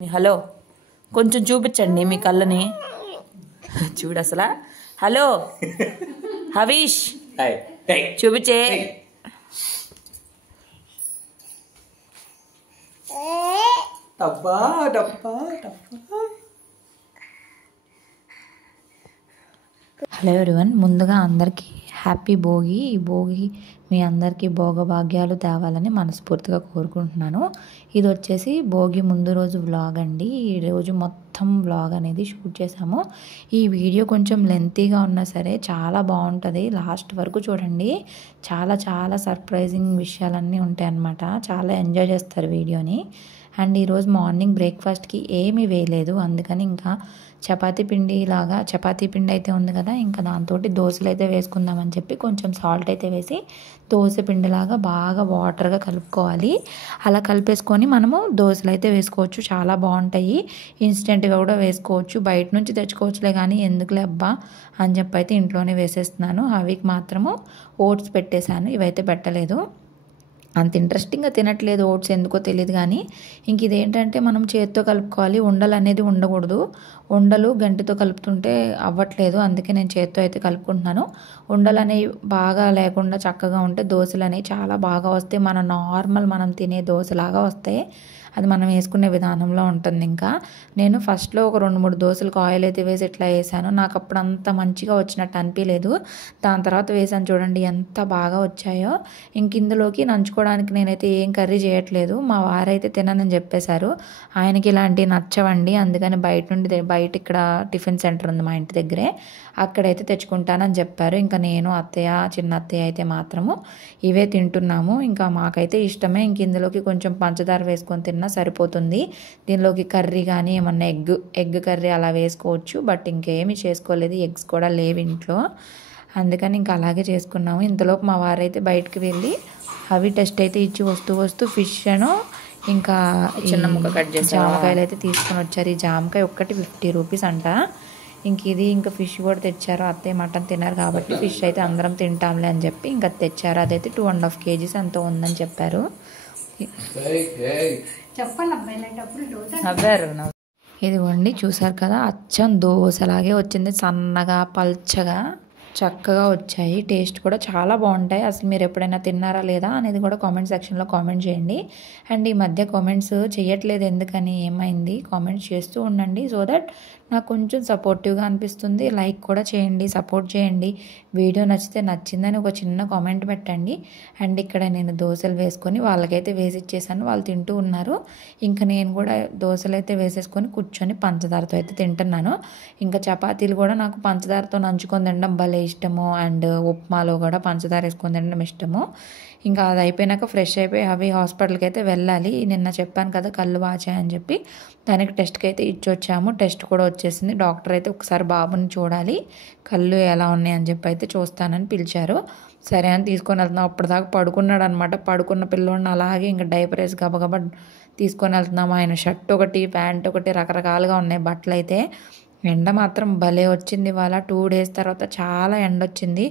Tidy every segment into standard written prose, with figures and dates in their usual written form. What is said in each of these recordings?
Hello కొంచెం చూపించండి మీ కళ్ళని చూడు అసలు హలో హవీష్ చూపించే హలో ఎవరివన్, ముందుగా అందరికీ హ్యాపీ భోగి. ఈ భోగి మీ అందరికీ భోగభాగ్యాలు తేవాలని మనస్ఫూర్తిగా కోరుకుంటున్నాను. ఇది వచ్చేసి భోగి ముందు రోజు వ్లాగ్ అండి. ఈ రోజు మొత్తం వ్లాగ్ అనేది షూట్ చేసాము. ఈ వీడియో కొంచెం లెంతీగా ఉన్నా సరే చాలా బాగుంటుంది, లాస్ట్ వరకు చూడండి. చాలా చాలా సర్ప్రైజింగ్ విషయాలన్నీ ఉంటాయి అన్నమాట. చాలా ఎంజాయ్ చేస్తారు వీడియోని. అండ్ ఈరోజు మార్నింగ్ బ్రేక్ఫాస్ట్కి ఏమీ వేయలేదు, అందుకని ఇంకా చపాతీ పిండి అయితే ఉంది కదా, ఇంకా దాంతో దోశలు అయితే వేసుకుందామని చెప్పి కొంచెం సాల్ట్ అయితే వేసి దోశ పిండిలాగా బాగా వాటర్గా కలుపుకోవాలి. అలా కలిపేసుకొని మనము దోశలు అయితే వేసుకోవచ్చు, చాలా బాగుంటాయి. ఇన్స్టెంట్గా కూడా వేసుకోవచ్చు, బయట నుంచి తెచ్చుకోవచ్చులే కానీ ఎందుకులే అబ్బా అని చెప్పి అయితే ఇంట్లోనే వేసేస్తున్నాను. అవికి మాత్రము ఓట్స్ పెట్టేశాను, ఇవైతే పెట్టలేదు. అంత ఇంట్రెస్టింగ్గా తినట్లేదు ఓట్స్, ఎందుకో తెలియదు. కానీ ఇంక ఇదేంటంటే మనం చేతితో కలుపుకోవాలి, ఉండలు అనేది ఉండకూడదు. ఉండలు గంటితో కలుపుతుంటే అవ్వట్లేదు, అందుకే నేను చేతితో అయితే కలుపుకుంటున్నాను. ఉండలు అనేవి బాగా లేకుండా చక్కగా ఉంటే దోశలు అనేవి చాలా బాగా వస్తాయి. మనం తినే దోశలాగా వస్తాయి. అది మనం వేసుకునే విధానంలో ఉంటుంది. ఇంకా నేను ఫస్ట్లో ఒక 2-3 దోశలకు ఆయిల్ అయితే వేసి ఇట్లా వేసాను, నాకు అప్పుడు అంత మంచిగా వచ్చినట్టు అనిపించలేదు. దాని తర్వాత వేసాను, చూడండి ఎంత బాగా వచ్చాయో. ఇంక ఇందులోకి నంచుకోవడానికి నేనైతే ఏం కర్రీ చేయట్లేదు. మా వారైతే తిననని చెప్పేశారు, ఆయనకి ఇలాంటివి నచ్చవండి. అందుకని బయట ఇక్కడ టిఫిన్ సెంటర్ ఉంది మా ఇంటి దగ్గరే, అక్కడైతే తెచ్చుకుంటానని చెప్పారు. ఇంకా నేను చిన్న అత్తయ్య అయితే మాత్రము ఇవే తింటున్నాము. ఇంకా మాకైతే ఇష్టమే. ఇంక ఇందులోకి కొంచెం పంచదార వేసుకొని తిన్నా సరిపోతుంది. దీనిలోకి కర్రీ కానీ ఏమన్నా ఎగ్ కర్రీ అలా వేసుకోవచ్చు, బట్ ఇంకేమీ చేసుకోలేదు, ఎగ్స్ కూడా లేవు ఇంట్లో, అందుకని ఇంకా అలాగే చేసుకున్నాము. ఇంతలోపు మా వారైతే బయటకు వెళ్ళి అవి టెస్ట్ అయితే ఇచ్చి వస్తూ ఫిష్ అను ఇంకా చిన్న ముక్క కట్ చేసి జామకాయలు అయితే తీసుకొని వచ్చారు. ఈ జామకాయ ఒక్కటి 50 రూపీస్ అంట. ఇంకా ఫిష్ కూడా తెచ్చారు. అత్తయ్య మటన్ తిన్నారు కాబట్టి ఫిష్ అయితే అందరం తింటాంలే అని చెప్పి ఇంకా తెచ్చారు. అదైతే 2.5 kgs అంత ఉందని చెప్పారు. ఇదిగోండి చూసారు కదా, అచ్చం దోశలాగే వచ్చింది, సన్నగా పల్చగా చక్కగా వచ్చాయి. టేస్ట్ కూడా చాలా బాగుంటాయి. అసలు మీరు ఎప్పుడైనా తిన్నారా లేదా అనేది కూడా కామెంట్ సెక్షన్లో కామెంట్ చేయండి. అండ్ ఈ మధ్య కామెంట్స్ చేయట్లేదు, ఎందుకని ఏమైంది కామెంట్స్ చేస్తూ ఉండండి, సో దట్ నాకు కొంచెం సపోర్టివ్గా అనిపిస్తుంది. లైక్ కూడా చేయండి, సపోర్ట్ చేయండి. వీడియో నచ్చితే నచ్చిందని ఒక చిన్న కామెంట్ పెట్టండి. అండ్ ఇక్కడ నేను దోశలు వేసుకొని వాళ్ళకైతే వేసి ఇచ్చేసాను, వాళ్ళు తింటూ ఉన్నారు. ఇంకా నేను కూడా దోశలు అయితే వేసేసుకొని కూర్చొని పంచదారతో అయితే తింటున్నాను. ఇంకా చపాతీలు కూడా నాకు పంచదారతో నంచుకొని తినడం భలే ఇష్టము. అండ్ ఉప్మాలో కూడా పంచదార వేసుకొని తినడం ఇష్టము. ఇంకా అది అయిపోయినాక ఫ్రెష్ అయిపోయి అవి హాస్పిటల్కి అయితే వెళ్ళాలి. నిన్న చెప్పాను కదా కళ్ళు వాచాయని చెప్పి, దానికి టెస్ట్కి అయితే ఇచ్చొచ్చాము. టెస్ట్ కూడా వచ్చేసింది. డాక్టర్ అయితే ఒకసారి బాబుని చూడాలి, కళ్ళు ఎలా ఉన్నాయని చెప్పి అయితే చూస్తానని పిలిచారు. సరే అని తీసుకొని వెళ్తున్నాం. అప్పటిదాకా పడుకున్నాడు అనమాట. పడుకున్న పిల్లోడిని అలాగే ఇంకా డైపర్ వేసి గబగబా తీసుకొని వెళ్తున్నాము. ఆయన షర్ట్ ఒకటి ప్యాంట్ ఒకటి రకరకాలుగా ఉన్నాయి బట్టలు అయితే. ఎండ మాత్రం భలే వచ్చింది ఇవాళ. 2 days తర్వాత చాలా ఎండ వచ్చింది.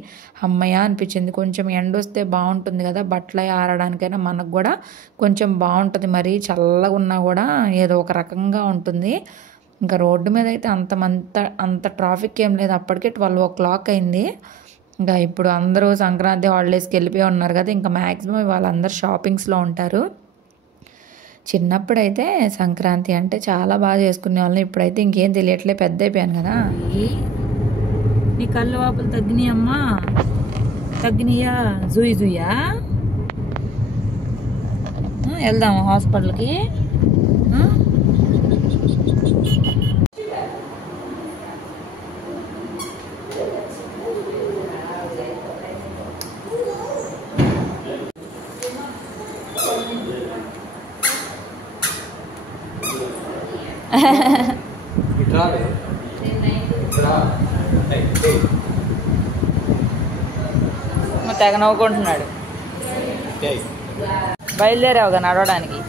అమ్మయ్య అనిపించింది. కొంచెం ఎండ వస్తే బాగుంటుంది కదా, బట్టలు ఆరడానికైనా మనకు కూడా కొంచెం బాగుంటుంది. మరీ చల్లగా ఉన్నా కూడా ఏదో ఒక రకంగా ఉంటుంది. ఇంకా రోడ్డు మీద అయితే అంత ట్రాఫిక్ ఏం లేదు. అప్పటికే 12 o'clock అయింది. ఇంకా ఇప్పుడు అందరూ సంక్రాంతి హాలిడేస్కి వెళ్ళిపోయి ఉన్నారు కదా, ఇంకా మ్యాక్సిమం వాళ్ళందరూ షాపింగ్స్లో ఉంటారు. చిన్నప్పుడైతే సంక్రాంతి అంటే చాలా బాగా చేసుకునే వాళ్ళం. ఇప్పుడైతే ఇంకేం తెలియట్లే, పెద్ద అయిపోయాను కదా. నీ కళ్ళు వాపులు తగ్గినాయమ్మా? తగ్గినాయా? జుయ్యా వెళ్దామా హాస్పిటల్కి? తెగ నవ్వుకుంటున్నాడు. బయలుదేరావుగా నడవడానికి?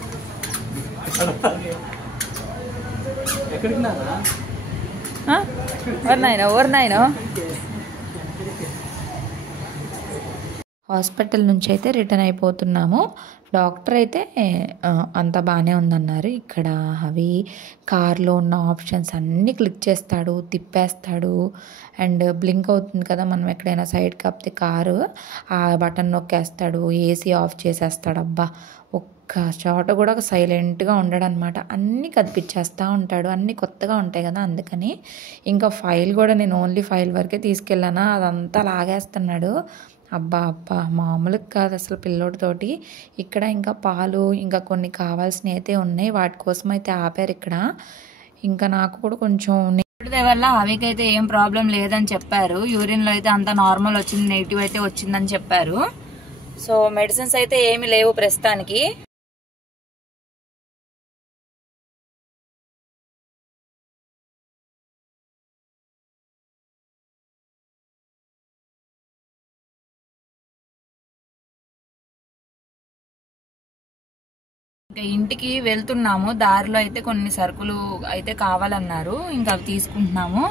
ఎవరు నాయన హాస్పిటల్ నుంచి అయితే రిటర్న్ అయిపోతున్నాము. డాక్టర్ అయితే అంత బాగానే ఉందన్నారు. ఇక్కడ అవి కార్లో ఉన్న ఆప్షన్స్ అన్నీ క్లిక్ చేస్తాడు, తిప్పేస్తాడు. అండ్ బ్లింక్ అవుతుంది కదా మనం ఎక్కడైనా సైడ్ కాపితే కారు, ఆ బటన్ నొక్కేస్తాడు, ఏసీ ఆఫ్ చేసేస్తాడు. అబ్బా ఒక్క చోట కూడా సైలెంట్గా ఉండడనమాట. అన్నీ కదిపించేస్తూ ఉంటాడు. అన్నీ కొత్తగా ఉంటాయి కదా అందుకని. ఇంకా ఫైల్ కూడా నేను ఓన్లీ ఫైల్ వరకే తీసుకెళ్ళాను, అదంతా లాగేస్తున్నాడు. అబ్బా అబ్బా మామూలుగా కాదు అసలు పిల్లోడితోటి. ఇక్కడ ఇంకా పాలు ఇంకా కొన్ని కావాల్సినవి అయితే ఉన్నాయి, వాటి కోసం అయితే ఆపారు ఇక్కడ. ఇంకా నాకు కూడా కొంచెం వల్ల అవికైతే ఏం ప్రాబ్లం లేదని చెప్పారు. యూరిన్లో అయితే అంతా నార్మల్ వచ్చింది, నెగిటివ్ అయితే వచ్చిందని చెప్పారు. సో మెడిసిన్స్ అయితే ఏమి లేవు ప్రస్తుతానికి. ఇంకా ఇంటికి వెళ్తున్నాము, దారిలో అయితే కొన్ని సరుకులు అయితే కావాలన్నారు, ఇంకా అవి తీసుకుంటున్నాము.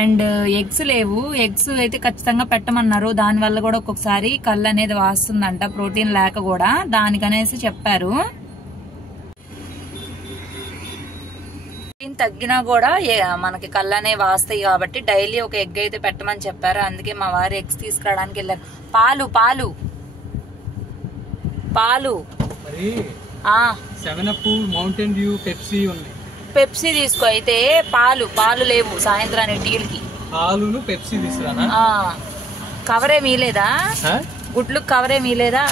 అండ్ ఎగ్స్ లేవు, ఎగ్స్ అయితే ఖచ్చితంగా పెట్టమన్నారు. దానివల్ల కూడా ఒక్కొక్కసారి కళ్ళు అనేది వాస్తుందంట, ప్రోటీన్ లేక కూడా, దానికనేసి చెప్పారు. తగ్గినా కూడా మనకి కళ్ళు అనేవి వాస్తాయి కాబట్టి డైలీ ఒక ఎగ్ అయితే పెట్టమని చెప్పారు. అందుకే మా వారు ఎగ్స్ తీసుకురావడానికి వెళ్ళారు. పాలు పాలు పాలు మౌంటైన్ డ్యూ పెప్సీ ఉంది. పెప్సీ తీసుకో. అయితే పాలు లేవు సాయంత్రానికి టీలకి. పాలును పెప్సీ తీసుకురానా? కవరే మీలేదా? గుడ్లు కవరే మీలేదా?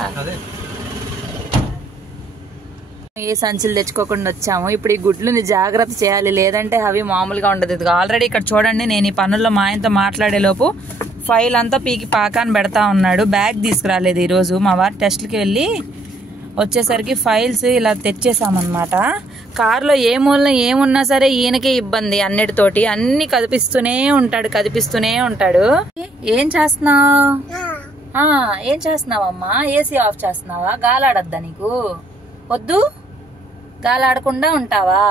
ఏ సంచులు తెచ్చుకోకుండా వచ్చాము. ఇప్పుడు ఈ గుడ్లుని జాగ్రత్త చేయాలి, లేదంటే అవి మామూలుగా ఉండదు. ఇది ఆల్రెడీ ఇక్కడ చూడండి, నేను ఈ పనుల్లో మా ఆయనతో మాట్లాడే లోపు ఫైల్ అంతా పీకి పాకాన్ని పెడతా ఉన్నాడు. బ్యాగ్ తీసుకురాలేదు ఈరోజు. మా వారు టెస్ట్లకి వెళ్ళి వచ్చేసరికి ఫైల్స్ ఇలా తెచ్చేసామన్నమాట. కారులో ఏ మూలన ఏమున్నా సరే ఈయనకే ఇబ్బంది అన్నిటితోటి. అన్ని కదిపిస్తూనే ఉంటాడు. ఏం చేస్తున్నావమ్మా? ఏసీ ఆఫ్ చేస్తున్నావా? గాలాడద్దా నీకు? వద్దు, గాలాడకుండా ఉంటావా?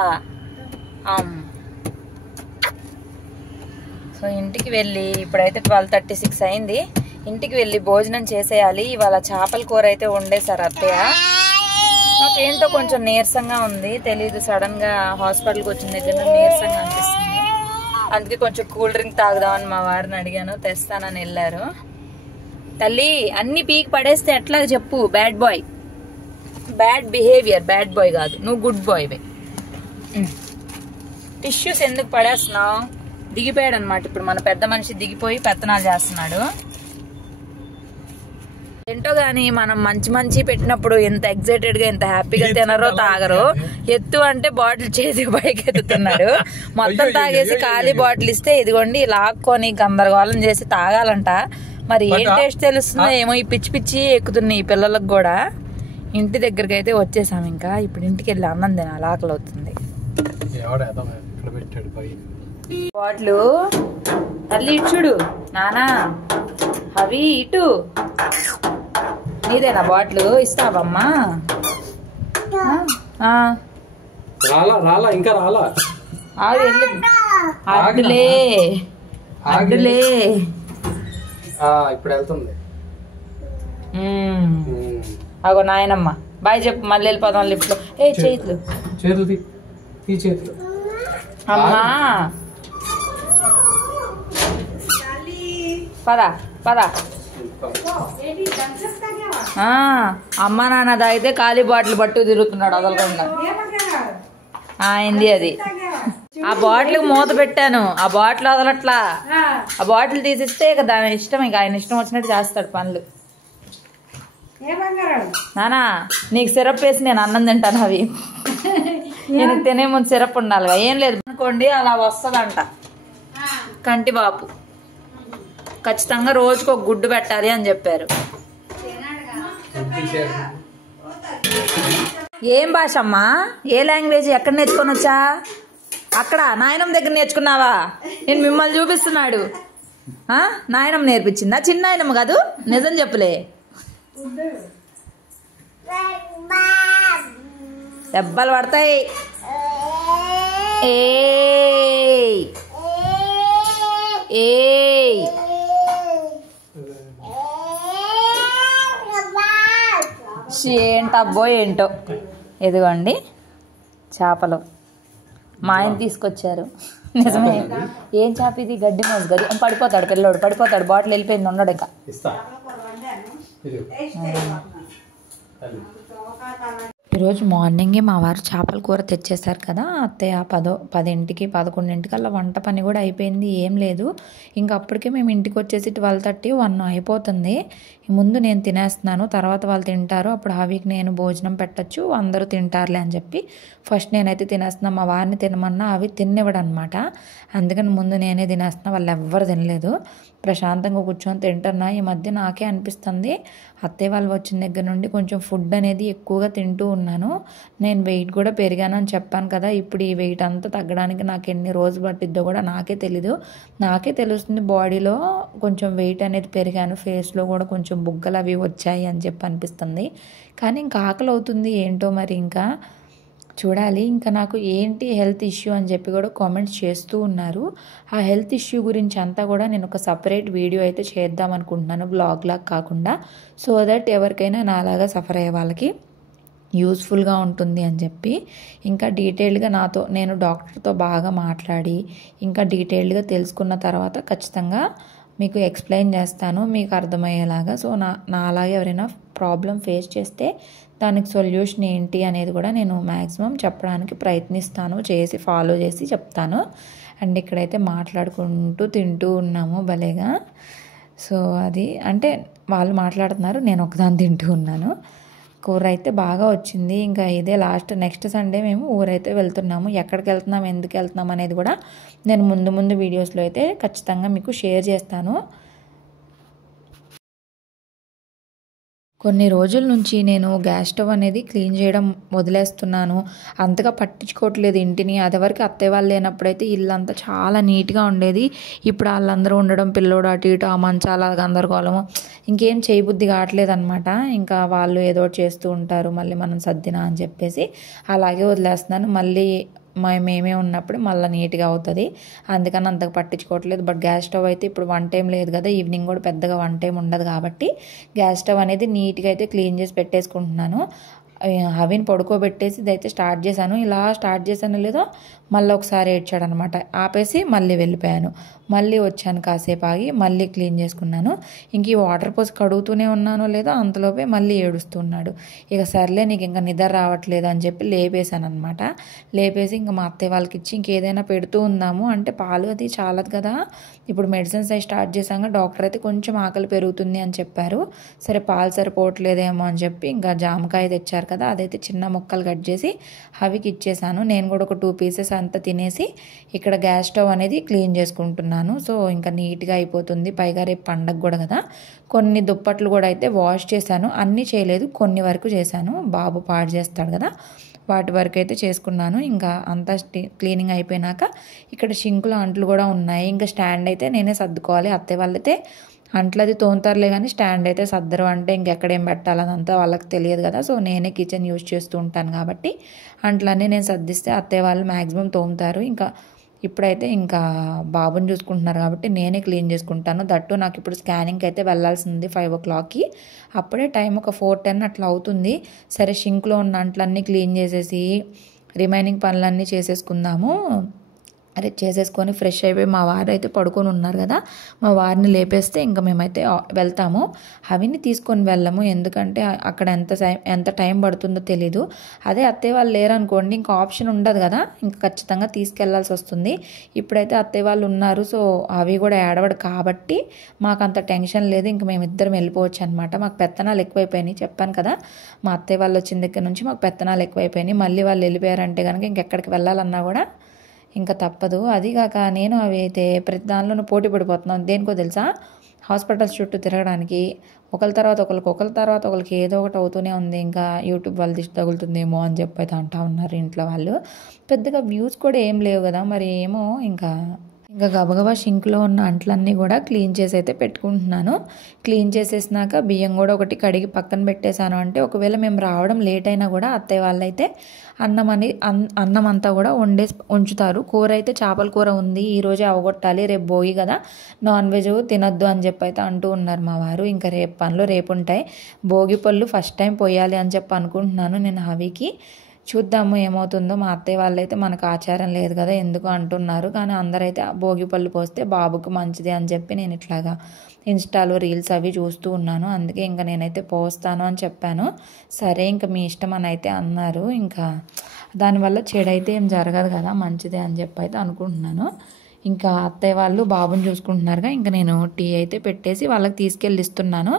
సో ఇంటికి వెళ్ళి ఇప్పుడైతే 12:36 అయింది. ఇంటికి వెళ్ళి భోజనం చేసేయాలి. ఇవాళ చేపల కూర అయితే వండేశారు అత్తయ్య. నాకేంటో కొంచెం నీరసంగా ఉంది, తెలీదు. సడన్ గా హాస్పిటల్కి వచ్చిన దగ్గర నీరసంగా అనిపిస్తుంది. అందుకే కొంచెం కూల్ డ్రింక్ తాగుదామని మా వారిని అడిగాను, తెస్తానని వెళ్ళారు. తల్లి అన్ని పీకి పడేస్తే ఎట్లా చెప్పు? Bad boy, bad behaviour. Bad boy కాదు, నువ్వు గుడ్ బాయ్వే. టిష్యూస్ ఎందుకు పడేస్తున్నావు? దిగిపోయాడు అనమాట. ఇప్పుడు మన పెద్ద మనిషి దిగిపోయి పెత్తనాలు చేస్తున్నాడు. ఏంటో గాని మనం మంచి పెట్టినప్పుడు ఎంత ఎక్సైటెడ్ గా ఎంత హ్యాపీగా తినరో తాగరు. ఎత్తు అంటే బాటిల్ చేసి పైకి ఎత్తుతున్నాడు. మొత్తం తాగేసి ఖాళీ బాటిల్ ఇస్తే ఇదిగోండి లాక్కొని గందరగోళం చేసి తాగాలంట. మరి ఏం టేస్ట్ తెలుస్తుందో ఏమో, ఈ పిచ్చి ఎక్కుతున్నాయి ఈ పిల్లలకు కూడా. ఇంటి దగ్గరికి అయితే వచ్చేసాం. ఇంకా ఇప్పుడు ఇంటికి వెళ్ళి అన్నం తినాలి, ఆకలి అవుతుంది. బాటిల్ తల్లి ఇచ్చుడు నానా, అవి ఇటు నీదేనా బాటిల్? ఇస్తావమ్మా? ఇంకా రాలా? అడ్డులే ఇప్పుడు వెళ్తుంది. అగో నాయనమ్మ బాయ్ చెప్పు, మళ్ళీ వెళ్ళిపోదాం లిఫ్ట్ లో. చేతులు అమ్మా, పద. అమ్మ నాన్న తాగితే ఖాళీ బాటిల్ పట్టు తిరుగుతున్నాడు వదలకుండా. అయింది అది. ఆ బాటిల్ మూత పెట్టాను, ఆ బాటిల్ వదలట్లా. ఆ బాటిల్ తీసిస్తే ఇక దాని ఇష్టం, ఇక ఆయన ఇష్టం వచ్చినట్టు చేస్తాడు పనులు. నానా నీకు సిరప్ వేసి నేను అన్నం తింటాను. అవి నేను తినే ముందు సిరప్ ఉండాలిగా. ఏం లేదు అనుకోండి, అలా వస్తుందంట కంటి బాపు. ఖచ్చితంగా రోజుకు ఒక గుడ్డు పెట్టాలి అని చెప్పారు. ఏం భాష అమ్మా? ఏ లాంగ్వేజ్? ఎక్కడ నేర్చుకొని వచ్చా? అక్కడ నాయనమ్మ దగ్గర నేర్చుకున్నావా? నేను మిమ్మల్ని చూపిస్తున్నాడు. నాయనమ్మ నేర్పించిందా? చిన్న నాయనమ్మ కాదు, నిజం చెప్పులే. దెబ్బలు పడతాయి. ఏంటబ్బో ఏంటో. ఎదుగోండి చేపలు మా ఆయన తీసుకొచ్చారు. నిజమే. ఏం చేప ఇది? గడ్డి మోసు. గడ్డి పడిపోతాడు పిల్లోడు, పడిపోతాడు. బాటిల్ వెళ్ళిపోయింది, ఉన్నాడు ఇంకా. ఈరోజు మార్నింగే మా వారు చేపల కూర తెచ్చేసారు కదా అత్తయ్య. 10ంటికి 11ంటికల్లా వంట పని కూడా అయిపోయింది, ఏం లేదు. ఇంకా అప్పటికే మేము ఇంటికి వచ్చేసి 12:30 1 అయిపోతుంది. ముందు నేను తినేస్తున్నాను, తర్వాత వాళ్ళు తింటారు. అప్పుడు హవికి నేను భోజనం పెట్టచ్చు, అందరూ తింటారులే అని చెప్పి ఫస్ట్ నేనైతే తినేస్తున్నా. మా వారిని తినమన్నా అవి తినేవాడు అనమాట. అందుకని ముందు నేనే తినేస్తున్నా, వాళ్ళు ఎవ్వరు తినలేదు. ప్రశాంతంగా కూర్చొని తింటున్నా. ఈ మధ్య నాకే అనిపిస్తుంది అత్తయ్య వాళ్ళు వచ్చిన దగ్గర నుండి కొంచెం ఫుడ్ అనేది ఎక్కువగా తింటూ ఉన్నాను. నేను వెయిట్ కూడా పెరిగాను అని చెప్పాను కదా. ఇప్పుడు ఈ వెయిట్ అంతా తగ్గడానికి నాకు ఎన్ని రోజులు పట్టిద్దో కూడా నాకే తెలీదు. నాకే తెలుస్తుంది బాడీలో కొంచెం వెయిట్ అనేది పెరిగాను, ఫేస్లో కూడా కొంచెం బుగ్గలు అవి వచ్చాయి అని చెప్పి అనిపిస్తుంది. కానీ ఇంకా ఆకలి అవుతుంది ఏంటో మరి, ఇంకా చూడాలి. ఇంకా నాకు ఏంటి హెల్త్ ఇష్యూ అని చెప్పి కూడా కామెంట్స్ చేస్తూ ఉన్నారు. ఆ హెల్త్ ఇష్యూ గురించి అంతా కూడా నేను ఒక సపరేట్ వీడియో అయితే చేద్దాం అనుకుంటున్నాను, బ్లాగ్ లాగా కాకుండా. సో దట్ ఎవరికైనా నాలాగా సఫర్ అయ్యే వాళ్ళకి యూస్ఫుల్గా ఉంటుంది అని చెప్పి ఇంకా డీటెయిల్డ్గా నేను డాక్టర్తో బాగా మాట్లాడి ఇంకా డీటెయిల్డ్గా తెలుసుకున్న తర్వాత ఖచ్చితంగా మీకు ఎక్స్ప్లెయిన్ చేస్తాను, మీకు అర్థమయ్యేలాగా. సో నా అలాగే ఎవరైనా ప్రాబ్లం ఫేస్ చేస్తే దానికి సొల్యూషన్ ఏంటి అనేది కూడా నేను మ్యాక్సిమం చెప్పడానికి ప్రయత్నిస్తాను, చేసి ఫాలో చేసి చెప్తాను. అండ్ ఇక్కడైతే మాట్లాడుకుంటూ తింటూ ఉన్నాము భలేగా. సో అది అంటే వాళ్ళు మాట్లాడుతున్నారు, నేను ఒకదాన్ని తింటూ ఉన్నాను. కూర అయితే బాగా వచ్చింది. ఇంకా ఇదే నెక్స్ట్ సండే మేము ఊరైతే వెళ్తున్నాము. ఎక్కడికి వెళ్తున్నాం, ఎందుకు వెళ్తున్నాం అనేది కూడా నేను ముందు వీడియోస్లో అయితే ఖచ్చితంగా మీకు షేర్ చేస్తాను. కొన్ని రోజుల నుంచి నేను గ్యాస్ స్టవ్ అనేది క్లీన్ చేయడం వదిలేస్తున్నాను, అంతగా పట్టించుకోవట్లేదు ఇంటిని. అదివరకు అత్తయ్య వాళ్ళు లేనప్పుడైతే ఇల్లంతా చాలా నీట్గా ఉండేది. ఇప్పుడు వాళ్ళందరూ ఉండడం, పిల్లోడు అటు ఇటు, ఆ మంచాల గందరగోళము, ఇంకేం చేయబుద్ధి కావట్లేదు అనమాట. ఇంకా వాళ్ళు ఏదో చేస్తూ ఉంటారు, మళ్ళీ మనం సర్దినా అని చెప్పేసి అలాగే వదిలేస్తున్నాను. మళ్ళీ మేమే ఉన్నప్పుడు మళ్ళీ నీట్గా అవుతుంది, అందుకని అంతగా పట్టించుకోవట్లేదు. బట్ గ్యాస్ స్టవ్ అయితే ఇప్పుడు 1 టైం లేదు కదా, ఈవినింగ్ కూడా పెద్దగా 1 టైం ఉండదు కాబట్టి గ్యాస్ స్టవ్ అనేది నీట్గా అయితే క్లీన్ చేసి పెట్టేసుకుంటున్నాను. అవిని పడుకోబెట్టేసి ఇదైతే స్టార్ట్ చేశాను. ఇలా స్టార్ట్ చేశాను లేదో మళ్ళీ ఒకసారి ఏడ్చాడనమాట, ఆపేసి మళ్ళీ వెళ్ళిపోయాను. మళ్ళీ వచ్చాను, కాసేపు ఆగి మళ్ళీ క్లీన్ చేసుకున్నాను. ఇంక ఈ వాటర్ పోసి కడుగుతూనే ఉన్నానో లేదో అంతలోపే మళ్ళీ ఏడుస్తున్నాడు. ఇక సర్లే నీకు ఇంకా నిద్ర రావట్లేదు అని చెప్పి లేపేశాను అనమాట. లేపేసి ఇంకా మా అత్తయ్య వాళ్ళకి ఇచ్చి ఇంకేదైనా పెడుతూ ఉందాము అంటే పాలు అది చాలదు కదా, ఇప్పుడు మెడిసిన్స్ అవి స్టార్ట్ చేశాక డాక్టర్ అయితే కొంచెం ఆకలి పెరుగుతుంది అని చెప్పారు. సరే పాలు సరిపోవట్లేదేమో అని చెప్పి ఇంకా జామకాయ తెచ్చారు కదా, అదైతే చిన్న ముక్కలు కట్ చేసి హవికి ఇచ్చేసాను. నేను కూడా ఒక 2 పీసెస్ అంతా తినేసి ఇక్కడ గ్యాస్ స్టవ్ అనేది క్లీన్ చేసుకుంటున్నాను. సో ఇంకా నీట్గా అయిపోతుంది. పైగా రేపు పండగ కూడా కదా. కొన్ని దుప్పట్లు కూడా అయితే వాష్ చేశాను, అన్నీ చేయలేదు, కొన్ని వరకు చేశాను. బాబు పాడు చేస్తాడు కదా, వాటి వరకు అయితే చేసుకున్నాను. ఇంకా అంతా క్లీనింగ్ అయిపోయినాక ఇక్కడ షింకులో అంట్లు కూడా ఉన్నాయి. ఇంకా స్టాండ్ అయితే నేనే సర్దుకోవాలి. అత్తయ్య వాళ్ళైతే అంట్లది తోముతారులే కానీ స్టాండ్ అయితే సర్దరు, అంటే ఇంకెక్కడేం పెట్టాలనంతా వాళ్ళకి తెలియదు కదా. సో నేనే కిచెన్ యూజ్ చేస్తూ ఉంటాను కాబట్టి అంట్లన్నీ నేను సర్దిస్తే అత్తయ్య వాళ్ళు మ్యాక్సిమం తోముతారు. ఇంకా ఇప్పుడైతే ఇంకా బాబుని చూసుకుంటున్నారు కాబట్టి నేనే క్లీన్ చేసుకుంటాను. దట్టు నాకు ఇప్పుడు స్కానింగ్కి అయితే వెళ్ళాల్సింది 5 o'clockకి, అప్పుడే టైం ఒక 4:10 అట్లా అవుతుంది. సరే షింక్లో ఉన్న అంట్లన్నీ క్లీన్ చేసేసి రిమైనింగ్ పనులన్నీ చేసేసుకుందాము. చేసేసుకొని ఫ్రెష్ అయిపోయి మా వారు అయితే పడుకొని ఉన్నారు కదా, మా వారిని లేపేస్తే ఇంకా మేమైతే వెళ్తాము. అవిని తీసుకొని వెళ్ళము, ఎందుకంటే అక్కడ ఎంత టైం పడుతుందో తెలీదు. అదే అత్తయ్య వాళ్ళు లేరనుకోండి ఇంకా ఆప్షన్ ఉండదు కదా, ఇంకా ఖచ్చితంగా తీసుకెళ్లాల్సి వస్తుంది. ఇప్పుడైతే అత్తయ్య వాళ్ళు ఉన్నారు, సో అవి కూడా ఏడవడు కాబట్టి మాకు అంత టెన్షన్ లేదు. ఇంక మేమిద్దరం వెళ్ళిపోవచ్చు అనమాట. మాకు పెత్తనాలు ఎక్కువైపోయినాయి, చెప్పాను కదా, మా అత్తయ్య వాళ్ళు వచ్చిన దగ్గర నుంచి మాకు పెత్తనాలు ఎక్కువైపోయినాయి. మళ్ళీ వాళ్ళు వెళ్ళిపోయారంటే కనుక ఇంకెక్కడికి వెళ్ళాలన్నా కూడా ఇంకా తప్పదు. అది కాక నేను అవి అయితే ప్రతి దానిలోనూ పోటీ పడిపోతున్నాను. దేనికో తెలుసా, హాస్పిటల్స్ చుట్టూ తిరగడానికి ఒకరి తర్వాత ఒకరికి ఏదో ఒకటి అవుతూనే ఉంది. ఇంకా యూట్యూబ్ వాళ్ళు దిష్టి తగులుతుందేమో అని చెప్పి అయితే అంటూ ఉన్నారు ఇంట్లో వాళ్ళు. పెద్దగా వ్యూస్ కూడా ఏం లేవు కదా, మరి ఏమో ఇంకా ఇంకా గబగబా షింక్లో ఉన్న అంట్లన్నీ కూడా క్లీన్ చేసి అయితే పెట్టుకుంటున్నాను. క్లీన్ చేసేసినాక బియ్యం కూడా ఒకటి కడిగి పక్కన పెట్టేశాను. అంటే ఒకవేళ మేము రావడం లేట్ అయినా కూడా అత్తయ్య వాళ్ళైతే అన్నం అంతా కూడా ఉంచుతారు. కూర అయితే చేపల కూర ఉంది, ఈరోజే అవగొట్టాలి, రేపు భోగి కదా నాన్ వెజ్ తినొద్దు అని చెప్పి అయితే అంటూ ఉన్నారు మా వారు. ఇంకా రేపు పనులు రేపు ఉంటాయి. భోగి పళ్ళు ఫస్ట్ టైం పోయాలి అని చెప్పి అనుకుంటున్నాను నేను హవికి. చూద్దాము ఏమవుతుందో. మా అత్తయ్య వాళ్ళైతే మనకు ఆచారం లేదు కదా ఎందుకు అంటున్నారు, కానీ అందరైతే భోగి పళ్ళు పోస్తే బాబుకు మంచిది అని చెప్పి నేను ఇట్లాగా ఇన్స్టాలో రీల్స్ అవి చూస్తూ ఉన్నాను. అందుకే ఇంకా నేనైతే పోస్తాను అని చెప్పాను. సరే ఇంకా మీ ఇష్టం అని అయితే అన్నారు. ఇంకా దానివల్ల చెడైతే ఏం జరగదు కదా, మంచిదే అని చెప్పి అయితే అనుకుంటున్నాను. ఇంకా అత్తయ్య వాళ్ళు బాబుని చూసుకుంటున్నారుగా, ఇంకా నేను టీ అయితే పెట్టేసి వాళ్ళకి తీసుకెళ్ళి ఇస్తున్నాను.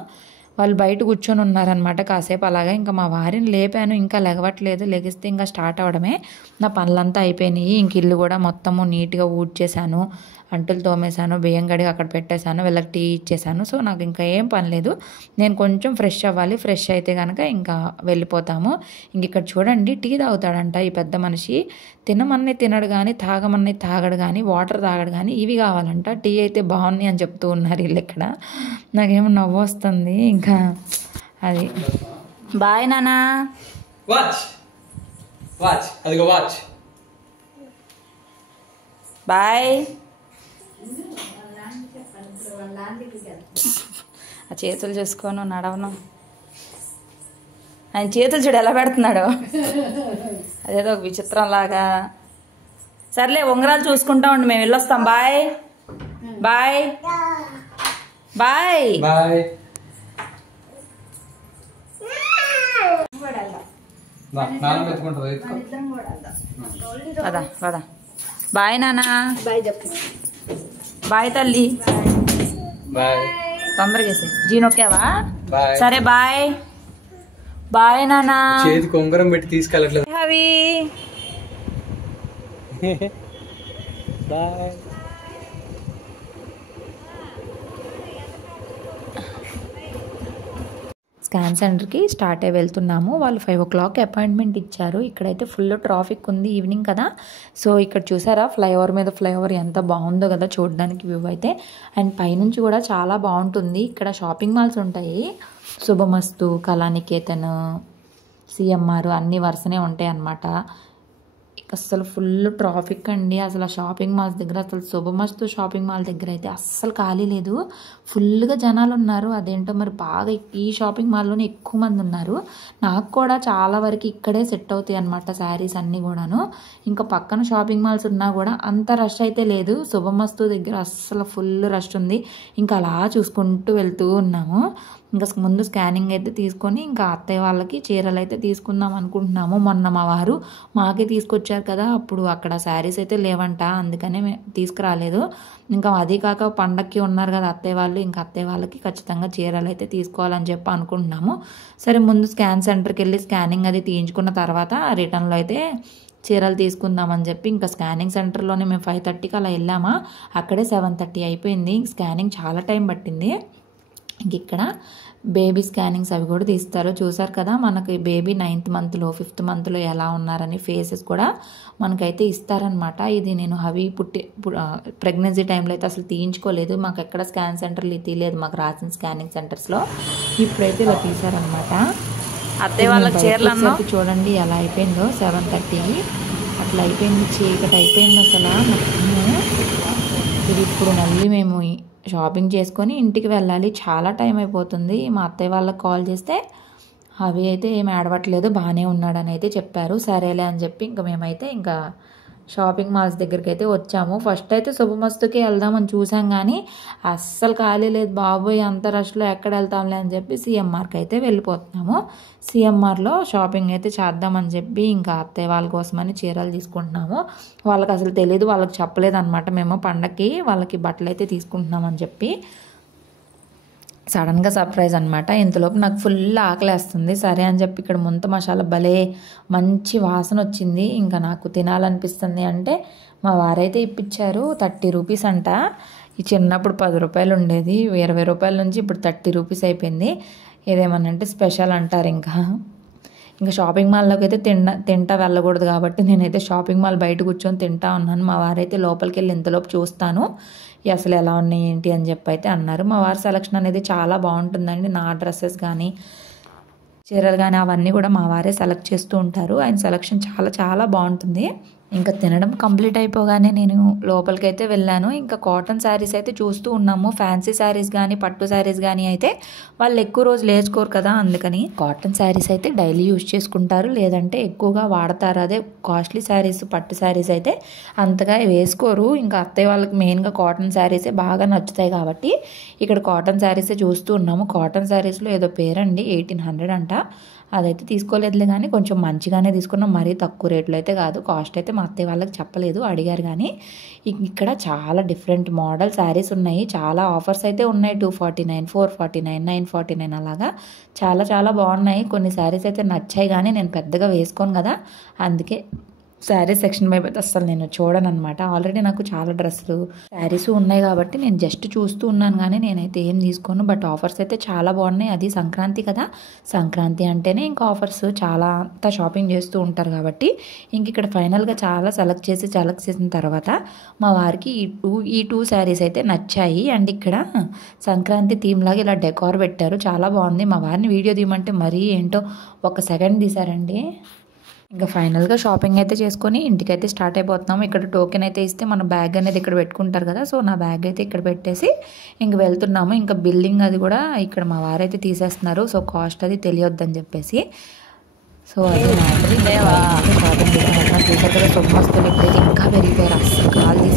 వాళ్ళు బయట కూర్చొని ఉన్నారనమాట కాసేపు అలాగా. ఇంకా మా వారిని లేపాను, ఇంకా లెగవట్లేదు. లెగిస్తే ఇంకా స్టార్ట్ అవడమే. నా పనులంతా అయిపోయినాయి. ఇంక ఇల్లు కూడా మొత్తము నీట్గా ఊడ్చేసాను, అంటులు తోమేశాను, బియ్యం గడిగి అక్కడ పెట్టేశాను, వీళ్ళకి టీ ఇచ్చేసాను. సో నాకు ఇంకా ఏం పని లేదు. నేను కొంచెం ఫ్రెష్ అవ్వాలి. ఫ్రెష్ అయితే కనుక ఇంకా వెళ్ళిపోతాము. ఇంక ఇక్కడ చూడండి టీ తాగుతాడంట ఈ పెద్ద మనిషి. తినమన్నీ తినడు కానీ, తాగమన్నీ తాగడు కానీ, వాటర్ తాగడు కానీ, ఇవి కావాలంట. టీ అయితే బాగున్నాయి అని చెప్తూ ఉన్నారు వీళ్ళు ఇక్కడ. నాకేమో నవ్వు వస్తుంది. ఇంకా అది బాయ్ నానా. వాచ్ వాచ్ అదిగో వాచ్. బాయ్. ఆ చేతులు చూసుకోను నడవను. ఆయన చేతులు చూడు ఎలా పెడుతున్నాడు, అదేదో ఒక విచిత్రం లాగా. సర్లే ఉంగరాలు చూసుకుంటా ఉండి మేము వెళ్ళొస్తాం. Bye bye bye bye. నాన్న పెట్టుకుంటుంది. పదా పదా. బాయ్ నానా. బాయ్ చెప్పు. బాయ్ తల్లి. బాయ్. తొందరగా జీనొక్కావా? బాయ్. సరే బాయ్ బాయ్ నానా. చేతికి ఉంగరం పెట్టి తీసుకెళ్ళట్లేదు. హవి బాయ్. స్కాన్ సెంటర్కి స్టార్ట్ అయ్యి వెళ్తున్నాము. వాళ్ళు 5 o'clock అపాయింట్మెంట్ ఇచ్చారు. ఇక్కడైతే ఫుల్ ట్రాఫిక్ ఉంది ఈవినింగ్ కదా. సో ఇక్కడ చూసారా ఫ్లైఓవర్ మీద ఫ్లైఓవర్ ఎంత బాగుందో కదా చూడడానికి వ్యూ అయితే. అండ్ పైనుంచి కూడా చాలా బాగుంటుంది. ఇక్కడ షాపింగ్ మాల్స్ ఉంటాయి. శుభమస్తు, కళానికేతన్, సిఎంఆర్ అన్ని వరుసనే ఉంటాయి అన్నమాట. అసలు ఫుల్ ట్రాఫిక్ అండి. అసలు ఆ షాపింగ్ మాల్స్ దగ్గర, అసలు శుభమస్తు షాపింగ్ మాల్ దగ్గర అయితే అస్సలు ఖాళీ లేదు. ఫుల్గా జనాలు ఉన్నారు. అదేంటో మరి బాగా ఈ షాపింగ్ మాల్లోనే ఎక్కువ మంది ఉన్నారు. నాకు కూడా చాలా వరకు ఇక్కడే సెట్ అవుతాయి అన్నమాట శారీస్ అన్నీ కూడాను. ఇంకా పక్కన షాపింగ్ మాల్స్ ఉన్నా కూడా అంత రష్ అయితే లేదు. శుభమస్తు దగ్గర అస్సలు ఫుల్ రష్ ఉంది. ఇంకా అలా చూసుకుంటూ వెళ్తూ ఉన్నాము. ఇంకా ముందు స్కానింగ్ అయితే తీసుకొని ఇంకా అత్తయ్య వాళ్ళకి చీరలు అయితే తీసుకుందాం అనుకుంటున్నాము. మొన్న మా వారు మాకే తీసుకొచ్చారు కదా, అప్పుడు అక్కడ శారీస్ అయితే లేవంట, అందుకనే తీసుకురాలేదు. ఇంకా అది కాక పండక్కి ఉన్నారు కదా అత్తయ్య వాళ్ళు, ఇంకా అత్తయ్య వాళ్ళకి ఖచ్చితంగా చీరలు అయితే తీసుకోవాలని చెప్పి అనుకుంటున్నాము. సరే ముందు స్కాన్ సెంటర్కి వెళ్ళి స్కానింగ్ అది తీయించుకున్న తర్వాత రిటర్న్లో అయితే చీరలు తీసుకుందామని చెప్పి ఇంకా స్కానింగ్ సెంటర్లోనే మేము 5:30కి అలా వెళ్ళామా, అక్కడే 7:30 అయిపోయింది. స్కానింగ్ చాలా టైం పట్టింది. ఇంక ఇక్కడ బేబీ స్కానింగ్స్ అవి కూడా తీస్తారు. చూసారు కదా మనకి బేబీ 9th monthలో 5th monthలో ఎలా ఉన్నారని ఫేసెస్ కూడా మనకైతే ఇస్తారనమాట. ఇది నేను హవి ప్రెగ్నెన్సీ టైంలో అయితే అసలు తీయించుకోలేదు. మాకు ఎక్కడ స్కాన్ సెంటర్లు తీయలేదు, మాకు రాసిన స్కానింగ్ సెంటర్స్లో. ఇప్పుడైతే ఇలా తీసారనమాట. అత్తయ్య వాళ్ళ చీరలు చూడండి ఎలా అయిపోయిందో. 7:30 అట్లా అయిపోయింది, చీకటి అయిపోయింది అసలు మొత్తము. ఇది ఇప్పుడు మళ్ళీ మేము షాపింగ్ చేసుకొని ఇంటికి వెళ్ళాలి. చాలా టైం అయిపోతుంది. మా అత్తయ్య వాళ్ళకి కాల్ చేస్తే అవి అయితే ఏమి ఆడవట్లేదు, బాగానే ఉన్నాడని అయితే చెప్పారు. సరేలే అని చెప్పి ఇంకా మేమైతే ఇంకా షాపింగ్ మాల్స్ దగ్గరికి అయితే వచ్చాము. ఫస్ట్ అయితే శుభమస్తుకి వెళ్దామని చూసాం కానీ అస్సలు ఖాళీ లేదు బాబోయ్, అంత రష్లో ఎక్కడ వెళ్తాంలే అని చెప్పి సిఎంఆర్కి అయితే వెళ్ళిపోతున్నాము. సిఎంఆర్లో షాపింగ్ అయితే చేద్దామని చెప్పి ఇంకా అత్తయ్య వాళ్ళ కోసమని చీరలు తీసుకుంటున్నాము. వాళ్ళకి అసలు తెలియదు, వాళ్ళకి చెప్పలేదు అనమాట. మేము పండగకి వాళ్ళకి బట్టలు అయితే తీసుకుంటున్నామని చెప్పి. సడన్గా సర్ప్రైజ్ అనమాట. ఇంతలోపు నాకు ఫుల్ ఆకలేస్తుంది. సరే అని చెప్పి ఇక్కడ ముంత మసాలా భలే మంచి వాసన వచ్చింది. ఇంకా నాకు తినాలనిపిస్తుంది అంటే మా వారైతే ఇప్పించారు. 30 రూపీస్ అంట. ఈ చిన్నప్పుడు 10 రూపాయలు ఉండేది, 20 రూపాయల నుంచి ఇప్పుడు 30 రూపీస్ అయిపోయింది. ఏదేమనంటే స్పెషల్ అంటారు. ఇంకా ఇంకా షాపింగ్ మాల్లోకి అయితే తింటా వెళ్ళకూడదు కాబట్టి నేనైతే షాపింగ్ మాల్ బయట కూర్చొని తింటా ఉన్నాను. మా వారైతే లోపలికి వెళ్ళి ఇంతలోపు చూస్తాను అసలు ఎలా ఉన్నాయి ఏంటి అని చెప్పి అయితే అన్నారు. మా వారి సెలక్షన్ అనేది చాలా బాగుంటుందండి. నా డ్రెస్సెస్ కానీ చీరలు కానీ అవన్నీ కూడా మా వారే సెలెక్ట్ చేస్తూ ఉంటారు. ఆయన సెలక్షన్ చాలా చాలా బాగుంటుంది. ఇంకా తినడం కంప్లీట్ అయిపోగానే నేను లోపలికైతే వెళ్ళాను. ఇంకా కాటన్ శారీస్ అయితే చూస్తూ ఉన్నాము. ఫ్యాన్సీ శారీస్ కానీ పట్టు శారీస్ కానీ అయితే వాళ్ళు ఎక్కువ రోజులు వేసుకోరు కదా, అందుకని కాటన్ శారీస్ అయితే డైలీ యూజ్ చేసుకుంటారు, లేదంటే ఎక్కువగా వాడతారు. అదే కాస్ట్లీ శారీస్ పట్టు శారీస్ అయితే అంతగా వేసుకోరు. ఇంకా అత్తయ్య వాళ్ళకి మెయిన్గా కాటన్ శారీసే బాగా నచ్చుతాయి కాబట్టి ఇక్కడ కాటన్ శారీసే చూస్తూ ఉన్నాము. కాటన్ శారీస్లో ఏదో పేరండి 1800 అంట. అదైతే తీసుకోలేదులే కానీ కొంచెం మంచిగానే తీసుకున్నాం, మరీ తక్కువ రేట్లో అయితే కాదు. కాస్ట్ అయితే మా అత్తయ్య వాళ్ళకి చెప్పలేదు, అడిగారు. కానీ ఇక్కడ చాలా డిఫరెంట్ మోడల్ శారీస్ ఉన్నాయి, చాలా ఆఫర్స్ అయితే ఉన్నాయి. 249, 449, 949 అలాగా చాలా చాలా బాగున్నాయి. కొన్ని శారీస్ అయితే నచ్చాయి కానీ నేను పెద్దగా వేసుకోను కదా, అందుకే శారీ సెక్షన్ వైపు అయితే అసలు నేను చూడను అనమాట. ఆల్రెడీ నాకు చాలా డ్రెస్సులు శారీస్ ఉన్నాయి కాబట్టి నేను జస్ట్ చూస్తూ ఉన్నాను కానీ నేనైతే ఏం తీసుకోను. బట్ ఆఫర్స్ అయితే చాలా బాగున్నాయి. అది సంక్రాంతి కదా, సంక్రాంటి అంటేనే ఇంకా ఆఫర్స్ చాలా అంతా షాపింగ్ చేస్తూ ఉంటారు కాబట్టి ఇంక ఇక్కడ ఫైనల్గా చాలా సెలెక్ట్ చేసిన తర్వాత మా వారికి ఈ టూ శారీస్ అయితే నచ్చాయి. అండ్ ఇక్కడ సంక్రాంతి థీమ్ లాగా ఇలా డెకార్ పెట్టారు, చాలా బాగుంది. మా వారిని వీడియో తీయమంటే మరీ ఏంటో 1 సెకండ్ తీశారండి. ఇంకా ఫైనల్గా షాపింగ్ అయితే చేసుకొని ఇంటికైతే స్టార్ట్ అయిపోతున్నాము. ఇక్కడ టోకెన్ అయితే ఇస్తే మన బ్యాగ్ అనేది ఇక్కడ పెట్టుకుంటారు కదా, సో నా బ్యాగ్ అయితే ఇక్కడ పెట్టేసి ఇంక వెళ్తున్నాము. ఇంకా బిల్లింగ్ అది కూడా ఇక్కడ మా వారైతే తీసేస్తున్నారు, సో కాస్ట్ అది తెలియొద్దని చెప్పేసి. సో అది షాపింగ్ చేసిన చూసారు కదా, సొమ్మస్తులు ఇప్పుడైతే ఇంకా పెరిగిపోయారు. అసలు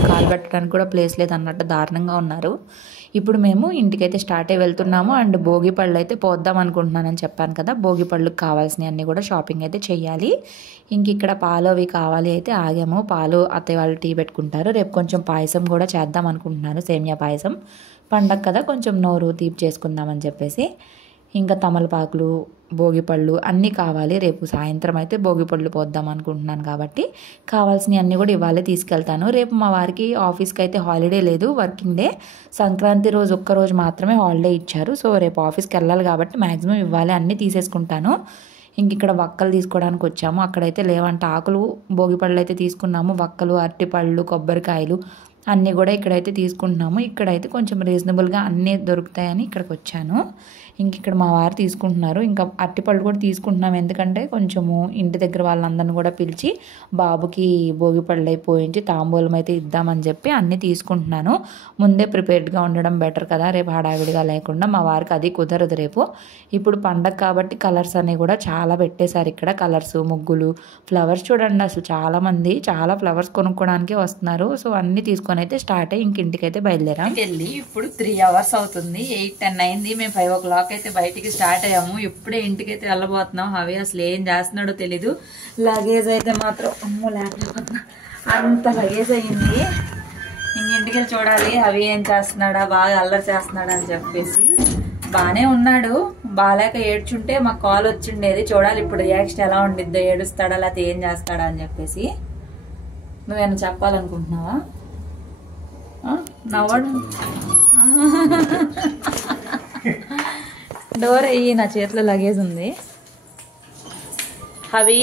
కాలు పెట్టడానికి కూడా ప్లేస్ లేదు అన్నట్టు దారుణంగా ఉన్నారు. ఇప్పుడు మేము ఇంటికైతే స్టార్ట్ అయ్యి వెళ్తున్నాము. అండ్ భోగి పళ్ళు అయితే పోద్దాం అనుకుంటున్నానని చెప్పాను కదా, భోగి పళ్ళుకి కావాల్సినవి అన్నీ కూడా షాపింగ్ అయితే చెయ్యాలి. ఇంక ఇక్కడ పాలు అవి కావాలి అయితే ఆగాము. పాలు అత్తయ్య వాళ్ళు టీ పెట్టుకుంటారు. రేపు కొంచెం పాయసం కూడా చేద్దాం అనుకుంటున్నాను, సేమియా పాయసం. పండగ కదా కొంచెం నోరు తీపి చేసుకుందామని చెప్పేసి. ఇంకా తమలపాకులు, భోగిపళ్ళు అన్నీ కావాలి. రేపు సాయంత్రం అయితే భోగిపళ్ళు పోద్దాం అనుకుంటున్నాను కాబట్టి కావాల్సినవి అన్నీ కూడా ఇవాళే తీసుకెళ్తాను. రేపు మా వారికి ఆఫీస్కి అయితే హాలిడే లేదు, వర్కింగ్ డే. సంక్రాంతి రోజు ఒక్కరోజు మాత్రమే హాలిడే ఇచ్చారు. సో రేపు ఆఫీస్కి వెళ్ళాలి కాబట్టి మ్యాక్సిమం ఇవ్వాలి అన్నీ తీసేసుకుంటాను. ఇంక ఇక్కడ వక్కలు తీసుకోవడానికి వచ్చాము. అక్కడైతే లేవంటే ఆకులు భోగిపళ్ళు అయితే తీసుకున్నాము. వక్కలు, అరటిపళ్ళు, కొబ్బరికాయలు అన్నీ కూడా ఇక్కడైతే తీసుకుంటున్నాము. ఇక్కడైతే కొంచెం రీజనబుల్గా అన్నీ దొరుకుతాయని ఇక్కడికి వచ్చాను. ఇంక ఇక్కడ మా వారు తీసుకుంటున్నారు. ఇంకా అరటిపళ్ళు కూడా తీసుకుంటున్నాం, ఎందుకంటే కొంచెము ఇంటి దగ్గర వాళ్ళందరిని కూడా పిలిచి బాబుకి భోగిపళ్ళు అయిపోయించి తాంబూలం అయితే ఇద్దామని చెప్పి అన్నీ తీసుకుంటున్నాను. ముందే ప్రిపేర్డ్గా ఉండడం బెటర్ కదా, రేపు హడావిడిగా లేకుండా. మా వారికి అది కుదరదు రేపు. ఇప్పుడు పండగ కాబట్టి కలర్స్ అనేవి కూడా చాలా పెట్టేశారు ఇక్కడ. కలర్స్, ముగ్గులు, ఫ్లవర్స్ చూడండి, అసలు చాలామంది చాలా ఫ్లవర్స్ కొనుక్కోవడానికి వస్తున్నారు. సో అన్నీ తీసుకొని అయితే స్టార్ట్ అయ్యి ఇంక ఇంటికైతే బయలుదేరాం. వెళ్ళి ఇప్పుడు 3 hours అవుతుంది, 8-10 అయింది. మేము 5 o'clock అయితే బయటికి స్టార్ట్ అయ్యాము. ఇప్పుడే ఇంటికైతే వెళ్ళబోతున్నాం. అవి అసలు ఏం చేస్తున్నాడో తెలీదు. లగేజ్ అయితే మాత్రం అమ్మో లేకపోతున్నా, అంత లగేజ్ అయ్యింది. ఇంటికి వెళ్ళి చూడాలి అవి ఏం చేస్తున్నాడా, బాగా అల్లరి చేస్తున్నాడా అని చెప్పేసి. బాగానే ఉన్నాడు, బాగాలేక ఏడ్చుంటే మాకు కాల్ వచ్చిండేది. చూడాలి ఇప్పుడు రియాక్షన్ ఎలా ఉండిద్దో, ఏడుస్తాడా లేకపోతే ఏం చేస్తాడా అని చెప్పేసి. నువ్వేమైనా చెప్పాలనుకుంటున్నావా? నవ్వడం డోర్ అయ్యి, నా చేతిలో లగేజ్ ఉంది. అవి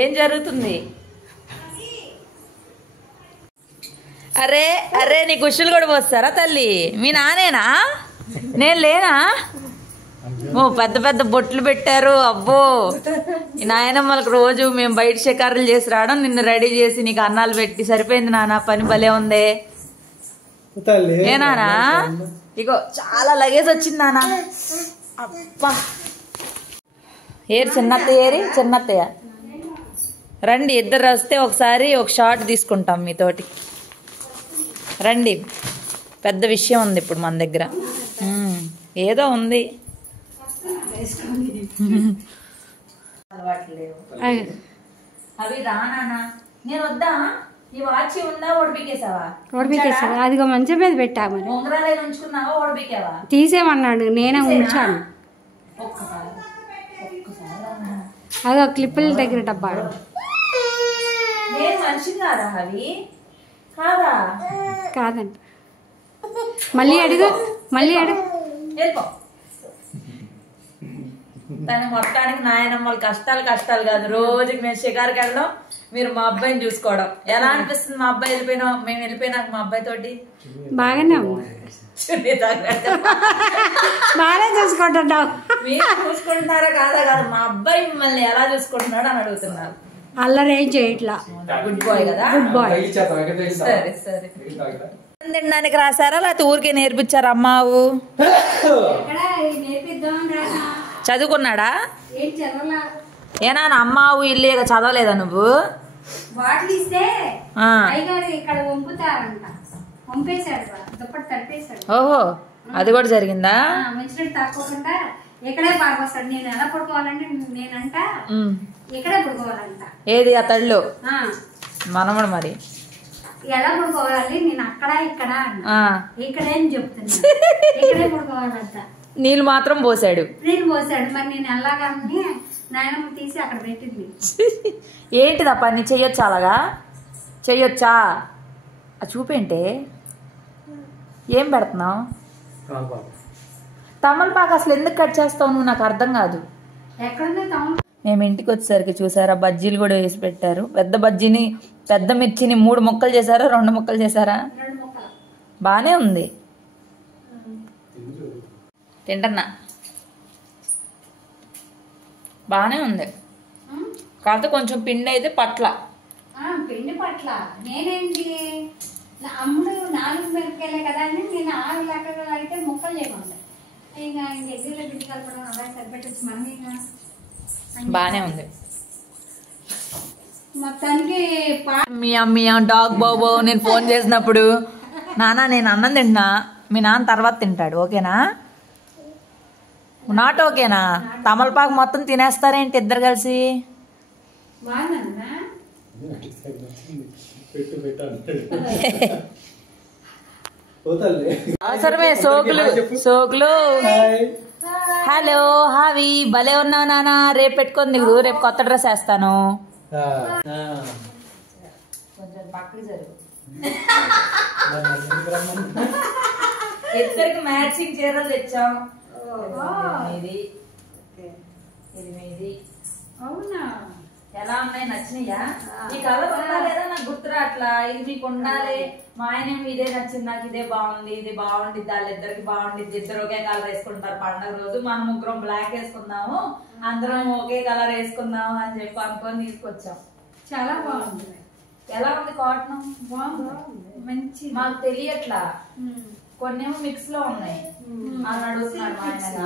ఏం జరుగుతుంది? అరే అరే నీ గుషులు కూడా పోస్తారా తల్లి? మీ నానేనా? నేను లేనా? ఓ పెద్ద పెద్ద బొట్లు పెట్టారు. అబ్బో, ఈ నాయనమ్మలకు రోజు మేము బయట షికారులు చేసి రావడం, నిన్ను రెడీ చేసి నీకు అన్నాలు పెట్టి సరిపోయింది నాన్న. పని భలే ఉంది ఏనానా? ఇగో చాలా లగేజ్ వచ్చింది నాన్న. అబ్బా, ఏరు చిన్నత్తయ్య రండి, ఇద్దరు వస్తే ఒకసారి ఒక షాట్ తీసుకుంటాం మీతోటి. రండి, పెద్ద విషయం ఉంది ఇప్పుడు మన దగ్గర. ఏదో ఉంది, అవి రానా? నేను వద్దా? ఈ వాచి ఉందా? ఓడిపికేసావా? అదిగో మంచం మీద పెట్టా. మరి ఉంగరాలే ఉంచుకున్నావా? ఓడిపికావా? తీసేమన్నాడు, నేనే ఉంచాను. అదో క్లిప్పుల దగ్గర డబ్బా. నేను మనిషి కాదా? అవి కాదా? కాదంట. మళ్ళీ అడుగు మళ్ళీ అడుగు. వెళ్ళిపో. తన మొత్తానికి నాయనమ్మలు కష్టాలు కాదు. రోజుకి మేము షికారుకి వెళ్ళడం, మీరు మా అబ్బాయిని చూసుకోవడం. ఎలా అనిపిస్తుంది మా అబ్బాయి మేము వెళ్ళిపోయినాక మా అబ్బాయి తోటి? బాగానే ఉంది. బాగానే చూసుకుంటున్నావు. మీరు చూసుకుంటున్నారా కాదు, మా అబ్బాయి మిమ్మల్ని ఎలా చూసుకుంటున్నాడు అని అడుగుతున్నారు. అల్లరేం చేయట్లా. గుడ్ బాయ్ కదా. Good boy. సరే సరే. తినడానికి రాసారా లేకపోతే ఊరికే నేర్పించారా అమ్మావు? చదువుకున్నాడా? ఏనా అమ్మావు ఇల్లు చదవలేదా నువ్వు? వాటిని ఇస్తే ఇక్కడ పంపుతారంట. పంపేశాడు, దుప్పటి తడిపేశాడు. ఓహో, అది కూడా జరిగిందా? మంచినీళ్ళు తక్కువకుండా ఇక్కడే పడుకోస్తాడు. నేను ఎలా పడుకోవాలంటే నేనంట ఇక్కడే పడుకోవాలంట. ఏది ఆ తడిలో? మనమడు మరి ఎలా పడుకోవాలి? నేను అక్కడ ఇక్కడ ఇక్కడే అని చెప్తున్నా. ఇక్కడే పడుకోవాలంట. నీళ్ళు మాత్రం పోసాడు. నీళ్ళు పోసాడు. మరి నేను ఎలాగని నాయనమ్మ తీసి అక్కడ పెట్టింది. ఏంటిదా పని? చెయ్యొచ్చా? అలాగా చెయ్యొచ్చా? చూపేంటే ఏం పెడుతున్నావు? తమలపాకు అసలు ఎందుకు కట్ చేస్తావు నువ్వు? నాకు అర్థం కాదు. మేము ఇంటికి వచ్చేసరికి చూసారా, బజ్జీలు కూడా వేసి పెట్టారు. పెద్ద మిర్చిని 3 ముక్కలు చేశారా 2 ముక్కలు చేశారా? బానే ఉంది, తింటన్నా. బానే ఉంది, కాకపోతే కొంచెం పిండి అయితే పట్ల. పిండి పట్ల నేనేంటి అమ్ముడు 4 మిరపకాయలే కదా అని నేను 6 లెక్కలు అయితే ముక్కలు చేయకుండా ఇంకా ఎగ్గులో పిండి కలపడం అలా సరిపెట్టచ్చు. మమ్మీ బానే ఉంది. మొత్తానికి మీ డాగ్ బాబో నేను ఫోన్ చేసినప్పుడు, నాన్న నేను అన్నం తింటున్నా, మీ నాన్న తర్వాత తింటాడు, ఓకేనా? నాట్ ఓకేనా? తమలపాకు మొత్తం తినేస్తారేంటి ఇద్దరు కలిసి? అవసరమే సోకులు. హలో హావి, భలే ఉన్నావు నాన్న. రేపు పెట్టుకొని దిగు, రేపు కొత్త డ్రెస్ వేస్తాను. ఇద్దరికి మ్యాచింగ్ చీరలు తెచ్చాం. ఇది మీది. అవునా? ఎలా ఉన్నాయి? నచ్చినాయా? ఈ కలర్ ఉందా లేదా నాకు గుర్తు రావట్లా. ఇది మీకు ఉండాలి. మా ఆయన ఇదే నచ్చింది, నాకు ఇదే బాగుంది, ఇది బాగుండిద్ది, వాళ్ళిద్దరికి బాగుండిద్ది, ఇద్దరు ఒకే కలర్ వేసుకుంటారు పండుగ రోజు. మనం ముగ్గురం బ్లాక్ వేసుకుందాము, అందరం ఒకే కలర్ వేసుకుందాము అని చెప్పి అనుకొని తీసుకొచ్చాం. చాలా బాగుంది. ఎలా ఉంది కాటన్? బాగుంది, మంచి. మాకు తెలియట్లా, కొన్నేమో మిక్స్ లో ఉన్నాయి అని అడుగుతున్నాడు మా ఆయన.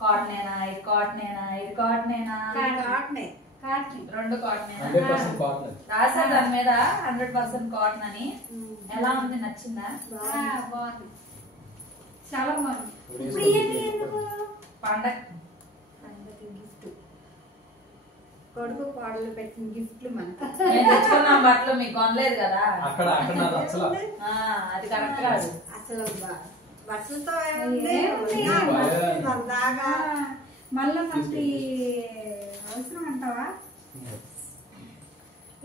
కాటనేనా ఇది? కాటనేనా ఇది? కాటనేనా? రెండు కాటనేనా రాసా దాని మీద 100% కాటన్ అని. ఎలా ఉంది? నచ్చిందా? బాగుంది, చాలా బాగుంది. పండగ గిఫ్ట్ కొడుకు కోడలు పెట్టిన గిఫ్ట్లు మనకు. మేము తెచ్చుకున్నాం బట్టలు, మీకు కొనలేదు కదా. అది కరెక్ట్ కాదు అసలు. బట్టలతో మళ్ళీ మనకి అవసరం అంటావా?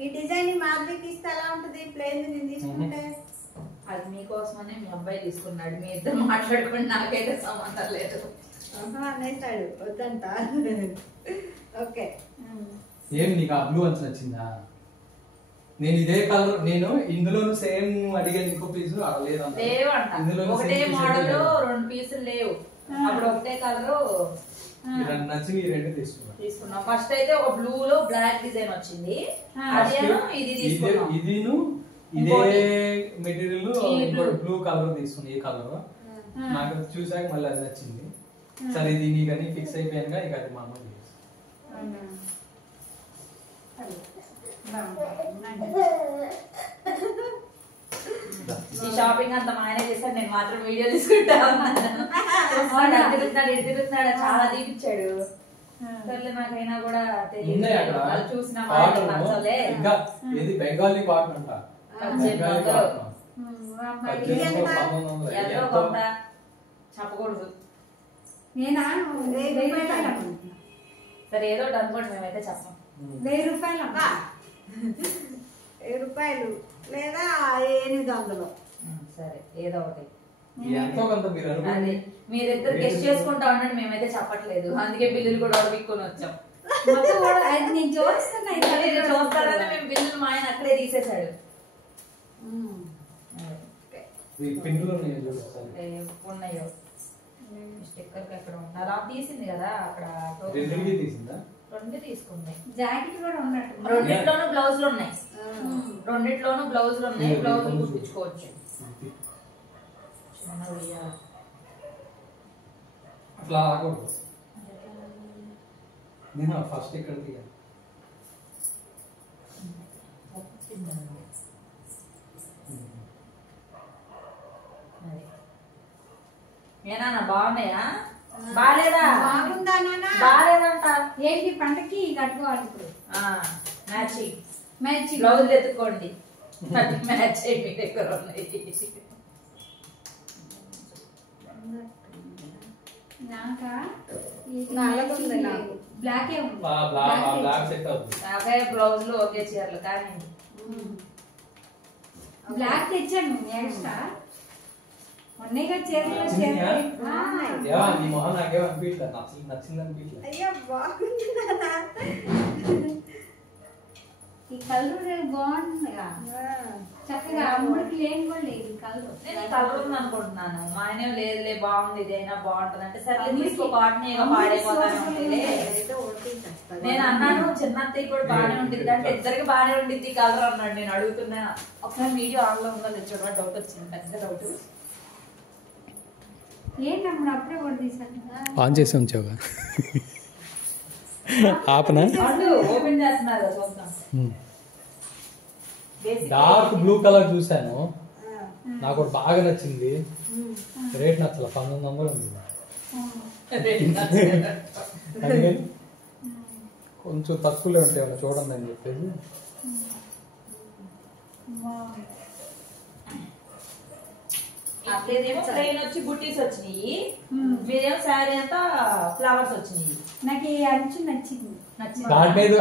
ఈ డిజైన్ మా అబ్బాయికి ఇస్తే ఎలా ఉంటది? ప్లేన్ నేను తీసుకుంటే అది మీకోసమనే మీ అబ్బాయి తీసుకున్నాడు. మీ ఇద్దరు మాట్లాడుకుని నాకైతే సంబంధం లేదు అనేసాడు, వద్దంట. ఓకే, ఏం నీకు ఆ బ్లూ అని నచ్చిందా? నేను ఇదే కలర్, నేను ఇందులో సేమ్ అడిగాను, ఇంకో పీసు లేవంట. ఒకటే మోడల్ 2 పీసులు లేవు. అప్పుడు ఒకటే కలర్ నచ్చింది, ఈ 2 తీసుకున్నాం. ఫస్ట్ అయితే ఒక బ్లూ లో బ్లాక్ డిజైన్ వచ్చింది. అదేమో ఇది తీసుకున్నాం. ఇదే మెటీరియల్ బ్లూ కలర్ తీసుకున్నా. ఈ కలర్ నాకు చూసాక మళ్ళీ అది నచ్చింది. సరే ఇది నీకని ఫిక్స్ అయిపోయానుగా, ఇక అది మా అమ్మ ఈ షాపింగ్ అంతా మా ఆయన చేశాడు, నేను మాత్రం వీడియో తీసుకుంటాను. తిరుగుతున్నాడు, చాలా తీపిచ్చాడు. నాకైనా కూడా చూసిన బెంగాలీ కాటన్ అంట. చెప్పకూడదు. సరే ఏదో ఒకటి అనుకోండి, మేమైతే చెప్పం. 1000 రూపాయలు. 1000 రూపాయలు లేదా 800. సరే ఏదో ఒకటి. ఎంతో కొంత మీరు అదే అనుకోండి. మీరిద్దరు గెస్ట్ చేసుకుంటా ఉండండి, మేమైతే చెప్పట్లేదు. అందుకే బిల్లులు కూడా అడిగికొని వచ్చాం. మొత్తం కూడా అది నేను జోడిస్తున్నా మీరు చూస్తారని మేము బిల్లులు మా ఆయన అక్కడే తీసేశాడు. ఈ పిన్నులు ఉన్నాయి చూడు ఒకసారి. ఉన్నాయో స్టిక్కర్ ఎక్కడ ఉన్నారు ఆ తీసింది కదా అక్కడ. రెండింటికి తీసిందా? రెండు తీసుకుంది. జాకెట్ కూడా ఉన్నట్టు రెండిట్లోనూ బ్లౌజులు ఉన్నాయి. రెండిట్లోనూ బ్లౌజులు ఉన్నాయి. బ్లౌజులు కుట్టించుకోవచ్చు. అట్లా ఆగకూడదు. నేను ఫస్ట్ ఇక్కడ తీయాలి. ఏనా బాగున్నాయా? బాలేదా? బాగుందా నాన్న? బాలేదంట. ఏంటి పంటకి కట్టుకోవాలి ఇప్పుడు. మ్యాచింగ్ మ్యాచింగ్ బ్లౌజ్ ఎత్తుకోండి. మ్యాచ్ మీ దగ్గర ఉన్నాయి. నాకా నల్లగుంది నాకు. బ్లాకే ఉంది. బ్లాక్ సెట్ అవుతుంది. నాకే బ్లౌజ్ లో ఒకే చీరలు కానీ బ్లాక్ తెచ్చాను ఎక్స్ట్రా. మొన్నగా చీరలో నచ్చిందా? చీరలు ఏవా నీ మొహం నాకేమో అనిపించలేదు. నచ్చింది అనిపించలేదు. అయ్యో బాగుంది నాన్న. ఈ కలర్ బాగుందిగా. చక్కగా అమ్ముడికి లేని కూడా లేదు ఈ కలర్. నేను ఈ కలర్ ఉంది అనుకుంటున్నాను. మా ఆయన లేదులే బాగుంది ఇదైనా బాగుంటది అంటే సరే తీసుకో కాటన్ ఏమో పాడైపోతానే ఉంటుంది. ఏదో ఒకటి చేస్తాను. నేను అన్నాను చిన్న అత్తయ్య కూడా బాగానే ఉంటుంది అంటే ఇద్దరికి బాగానే ఉంటుంది కలర్ అన్నాడు. నేను అడుగుతున్నా ఒకసారి వీడియో ఆన్ లో ఉందో లేదు చూడ డౌట్ వచ్చింది. పెద్ద డౌట్. ఏంటప్పుడు అప్పుడే కూడా తీసాను. ఆన్ చేసి ఉంచావుగా. ఆపనా? ఓపెన్ చేస్తున్నారు చూద్దాం. డార్క్ బ్లూ కలర్ చూసాను. నాకు ఒకటి బాగా నచ్చింది. రేట్ నచ్చల 1900 ఉంది. అందుకని కొంచెం తక్కువలో ఉంటాయి చూడండి అని చెప్పేసి. అదేమో ప్లెయిన్ వచ్చి బుట్టీస్ వచ్చినాయి. మీరేమో శారీ అంతా ఫ్లవర్స్ వచ్చినాయి. నాకు ఈ అంచు నచ్చింది. దాని మీద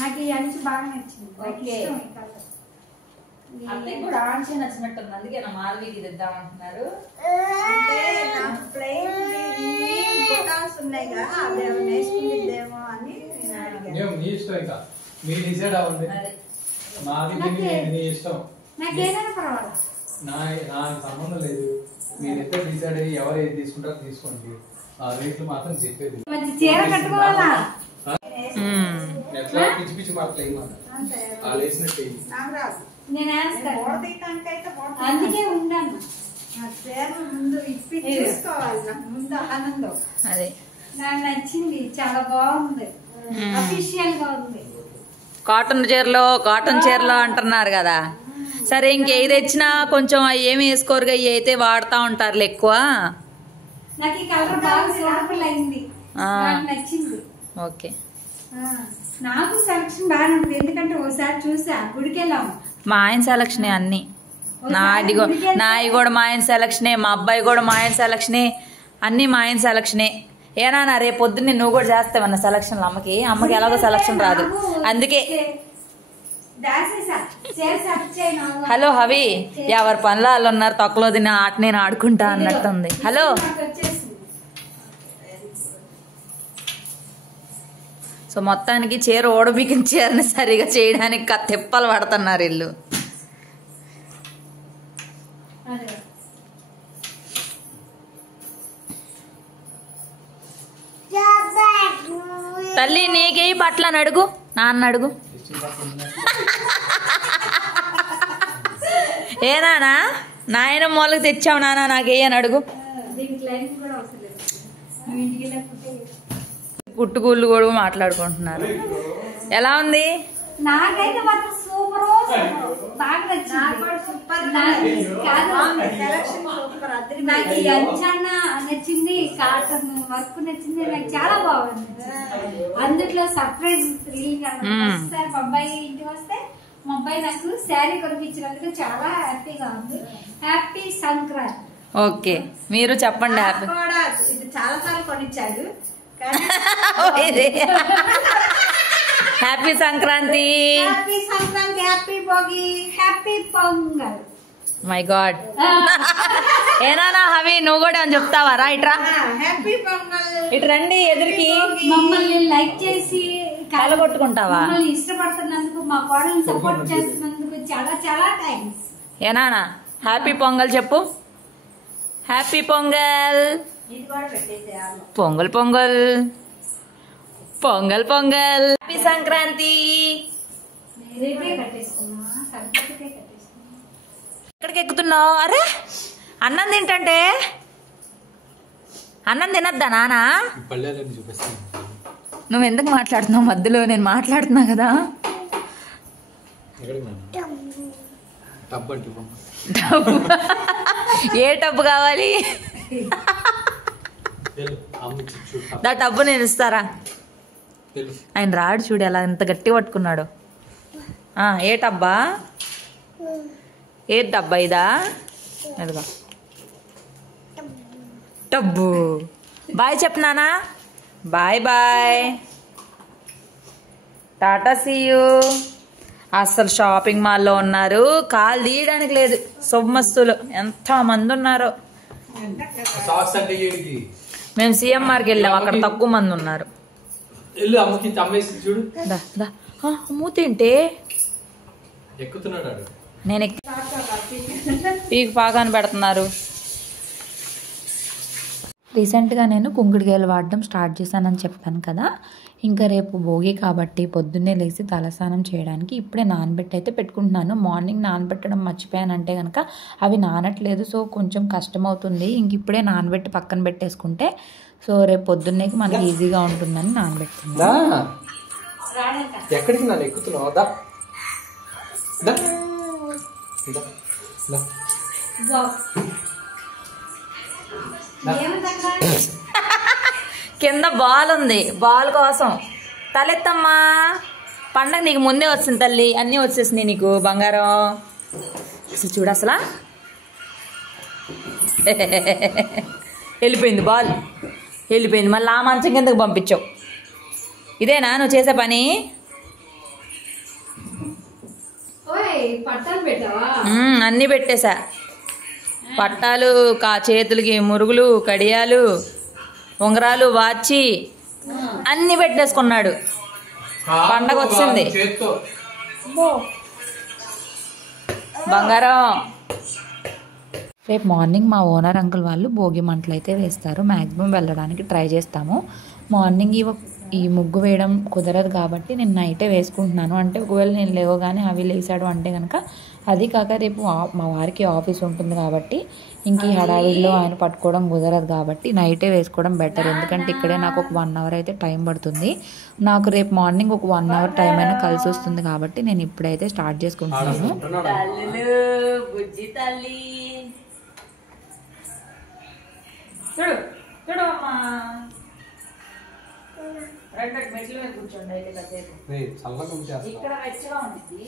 నాకు ఈ అంచు బాగా నచ్చింది. నాకు ఓకే. ఇష్టం ఈ కలర్. అత్తయ్య కూడా ఆంచి నచ్చినట్టుంది. అందుకే నా మాల్వీకి తెద్దామంటున్నారు. అంటే నాకు ప్లెయిన్ బుటాస్ ఉన్నాయిగా అవి ఏమైనా వేసుకుంటుందేమో అని నేను అడిగాను. నీ ఇష్టం. ఇంకా మీరు డిసైడ్ అవ్వండి. అదే నాది నీ ఇష్టం. నాకేదైనా పర్వాలేదు. నాకు సంబంధం లేదు. మీరిద్దరు డిసైడ్ అయ్యి ఎవరు ఏది తీసుకుంటారో తీసుకోండి. ఆ రేట్లు మాత్రం చెప్పేది. మంచి చీర కట్టుకోవాలా? ఎట్లా పిచ్చి పిచ్చి మాట్లాడి మాట అంతే. వాళ్ళు వేసినట్టు నాకు రాదు. నేను వేస్తాను. బోడ తీయటానికైతే బోడ అందుకే ఉండాను. ఆ చీర ముందు ఇప్పి చూసుకోవాలి. నాకు ముందు ఆనందం. అదే నాకు నచ్చింది. చాలా బాగుంది. అఫీషియల్ గా ఉంది. కాటన్ చీరలో అంటున్నారు కదా. సరే ఇంకేది తెచ్చినా కొంచెం అవి ఏమి వేసుకోరుగా ఇవి అయితే వాడుతూ ఉంటారు ఎక్కువ. నాకు ఈ కలర్ బాగా సూపర్ అయింది. ఆ. నాకు నచ్చింది. ఓకే నాకు సెలక్షన్ బాగానే ఉంటుంది. ఎందుకంటే ఒకసారి చూసా గుడికి వెళ్ళాము. మా ఆయన సెలక్షనే అన్ని. నాయి కూడా మా ఆయన సెలక్షనే. మా అబ్బాయి కూడా మా ఆయన సెలక్షనే. అన్ని మా ఆయన సెలక్షనే. ఏనా రేపు పొద్దున్నే నువ్వు కూడా చేస్తావన్న సెలక్షన్. అమ్మకి ఎలాగో సెలక్షన్ రాదు. అందుకే హలో హవి ఎవరి పనులు వాళ్ళు ఉన్నారు. తొక్కలో తిన్న ఆట నేను ఆడుకుంటా అన్నట్టుంది. హలో సో మొత్తానికి చీర ఓడబికిన చీరని సరిగా చేయడానికి తిప్పలు పడుతున్నారు ఇల్లు. తల్లి నీకే బట్టలు అని అడుగు. నాన్న అడుగు. ఏ నానా నాయన మూలకి తెచ్చావు నానా నాకే అని అడుగు. కుట్టుకూళ్ళు కూడా మాట్లాడుకుంటున్నారు. ఎలా ఉంది? నాకైతే మాత్రం సూపర్ బాగా నచ్చింది. నాకు ఈ అంచన్న నచ్చింది. కాటన్ వర్క్ నచ్చింది. నాకు చాలా బాగుంది. అందుట్లో సర్ప్రైజ్ థ్రిల్ ఒకసారి మా అబ్బాయి ఇంటికి వస్తే మా అబ్బాయి నాకు శారీ కొనిపించినందుకు చాలా హ్యాపీగా ఉంది. హ్యాపీ సంక్రాంతి. ఓకే మీరు చెప్పండి. హ్యాపీ కూడా ఇది చాలా సార్లు కొనిచ్చాడు కానీ happy Sankranti. Happy Sankranti, happy Bhogi, happy pongal. My God. ఏనా హవి నువ్వు కూడా అని చెప్తావా? రా ఇట్రా, హ్యాపీ పొంగల్. ఇటు రండి ఎదురికి. మమ్మల్ని లైక్ చేసి కాలు కొట్టుకుంటావా? మమ్మల్ని ఇష్టపడుతున్నందుకు, మా కోడల్ని సపోర్ట్ చేస్తున్నందుకు చాలా చాలా థ్యాంక్స్. ఏనా హ్యాపీ పొంగల్ చెప్పు. హ్యాపీ పొంగల్. ఇది కూడా పెట్టేసేయాలి. పొంగల్ పొంగల్ పొంగల్ పొంగల్. హ్యాపీ సంక్రాంతి. రేపే కట్టేసుకున్నా, సంక్రాంతికే కట్టేసుకున్నా. ఎక్కడికి ఎక్కుతున్నావు? అరే అన్నం తింటంటే అన్నం తినద్దా నాన్న? నువ్వు ఎందుకు మాట్లాడుతున్నావు మధ్యలో? నేను మాట్లాడుతున్నా కదా. ఏ టబ్బు కావాలి? దా టబ్బు నేను ఇస్తారా? ఆయన రాడు చూడు ఎలా ఎంత గట్టి పట్టుకున్నాడు. ఏ టబ్బా? ఏ డబ్బా ఇదా? ఎదుగా టబ్బు. బాయ్ చెప్పనానా? Bye bye, tata see you. అసలు షాపింగ్ మాల్లో ఉన్నారు, కాలు తీయడానికి లేదు. సొమ్మస్తులు ఎంత మంది ఉన్నారో. మేము సిఎంఆర్కి వెళ్ళాం, అక్కడ తక్కువ మంది ఉన్నారు. మూతింటే నేను పీక్ పాకాన్ని పెడుతున్నారు. రీసెంట్గా నేను కుంకుడుకాయలు వాడడం స్టార్ట్ చేశానని చెప్పాను కదా. ఇంకా రేపు భోగి కాబట్టి పొద్దున్నే లేచి తలస్నానం చేయడానికి ఇప్పుడే నానబెట్టి అయితే పెట్టుకుంటున్నాను. మార్నింగ్ నానబెట్టడం మర్చిపోయానంటే కనుక అవి నానట్లేదు, సో కొంచెం కష్టం అవుతుంది. ఇంక ఇప్పుడే నానబెట్టి పక్కన పెట్టేసుకుంటే సో రేపు పొద్దున్నేకి మనకి ఈజీగా ఉంటుందని నానబెట్టుకున్నాను. ఎక్కడికి నన్ను ఎక్కుతున్నావు? కింద బాల్ ఉంది, బాల్ కోసం. తలెత్తమ్మా, పండగ నీకు ముందే వచ్చింది తల్లి, అన్నీ వచ్చేసినాయి నీకు బంగారం. అసలు చూడు అసలు వెళ్ళిపోయింది బాల్, వెళ్ళిపోయింది. మళ్ళీ ఆ మంచం కిందకు పంపించావు. ఇదేనా నువ్వు చేసే పని? అన్నీ పెట్టేశా. పట్టాలు, చేతులకి మురుగులు, కడియాలు, ఉంగరాలు, వాచి అన్నీ పెట్టేసుకున్నాడు. పండగ వచ్చింది బంగారం. రేపు మార్నింగ్ మా ఓనర్ అంకుల్ వాళ్ళు భోగి మంటలు అయితే వేస్తారు. మ్యాక్సిమం వెళ్ళడానికి ట్రై చేస్తాము. మార్నింగ్ ఈ ముగ్గు వేయడం కుదరదు కాబట్టి నేను నైటే వేసుకుంటున్నాను. అంటే ఒకవేళ నేను లేవగానే అవి లేసాడు అంటే కనుక, అది కాక రేపు మా వారికి ఆఫీస్ ఉంటుంది కాబట్టి ఇంక ఈ హడావిడిలో ఆయన పట్టుకోవడం కుదరదు కాబట్టి నైటే వేసుకోవడం బెటర్. ఎందుకంటే ఇక్కడే నాకు ఒక 1 అవర్ అయితే టైం పడుతుంది. నాకు రేపు మార్నింగ్ ఒక 1 అవర్ టైం అయినా కలిసి వస్తుంది కాబట్టి నేను ఇప్పుడైతే స్టార్ట్ చేసుకుంటున్నాను. మెట్ల మీద కూర్చోండి అయితే కాసేపు. ఇక్కడ వెచ్చగా ఉంటుంది.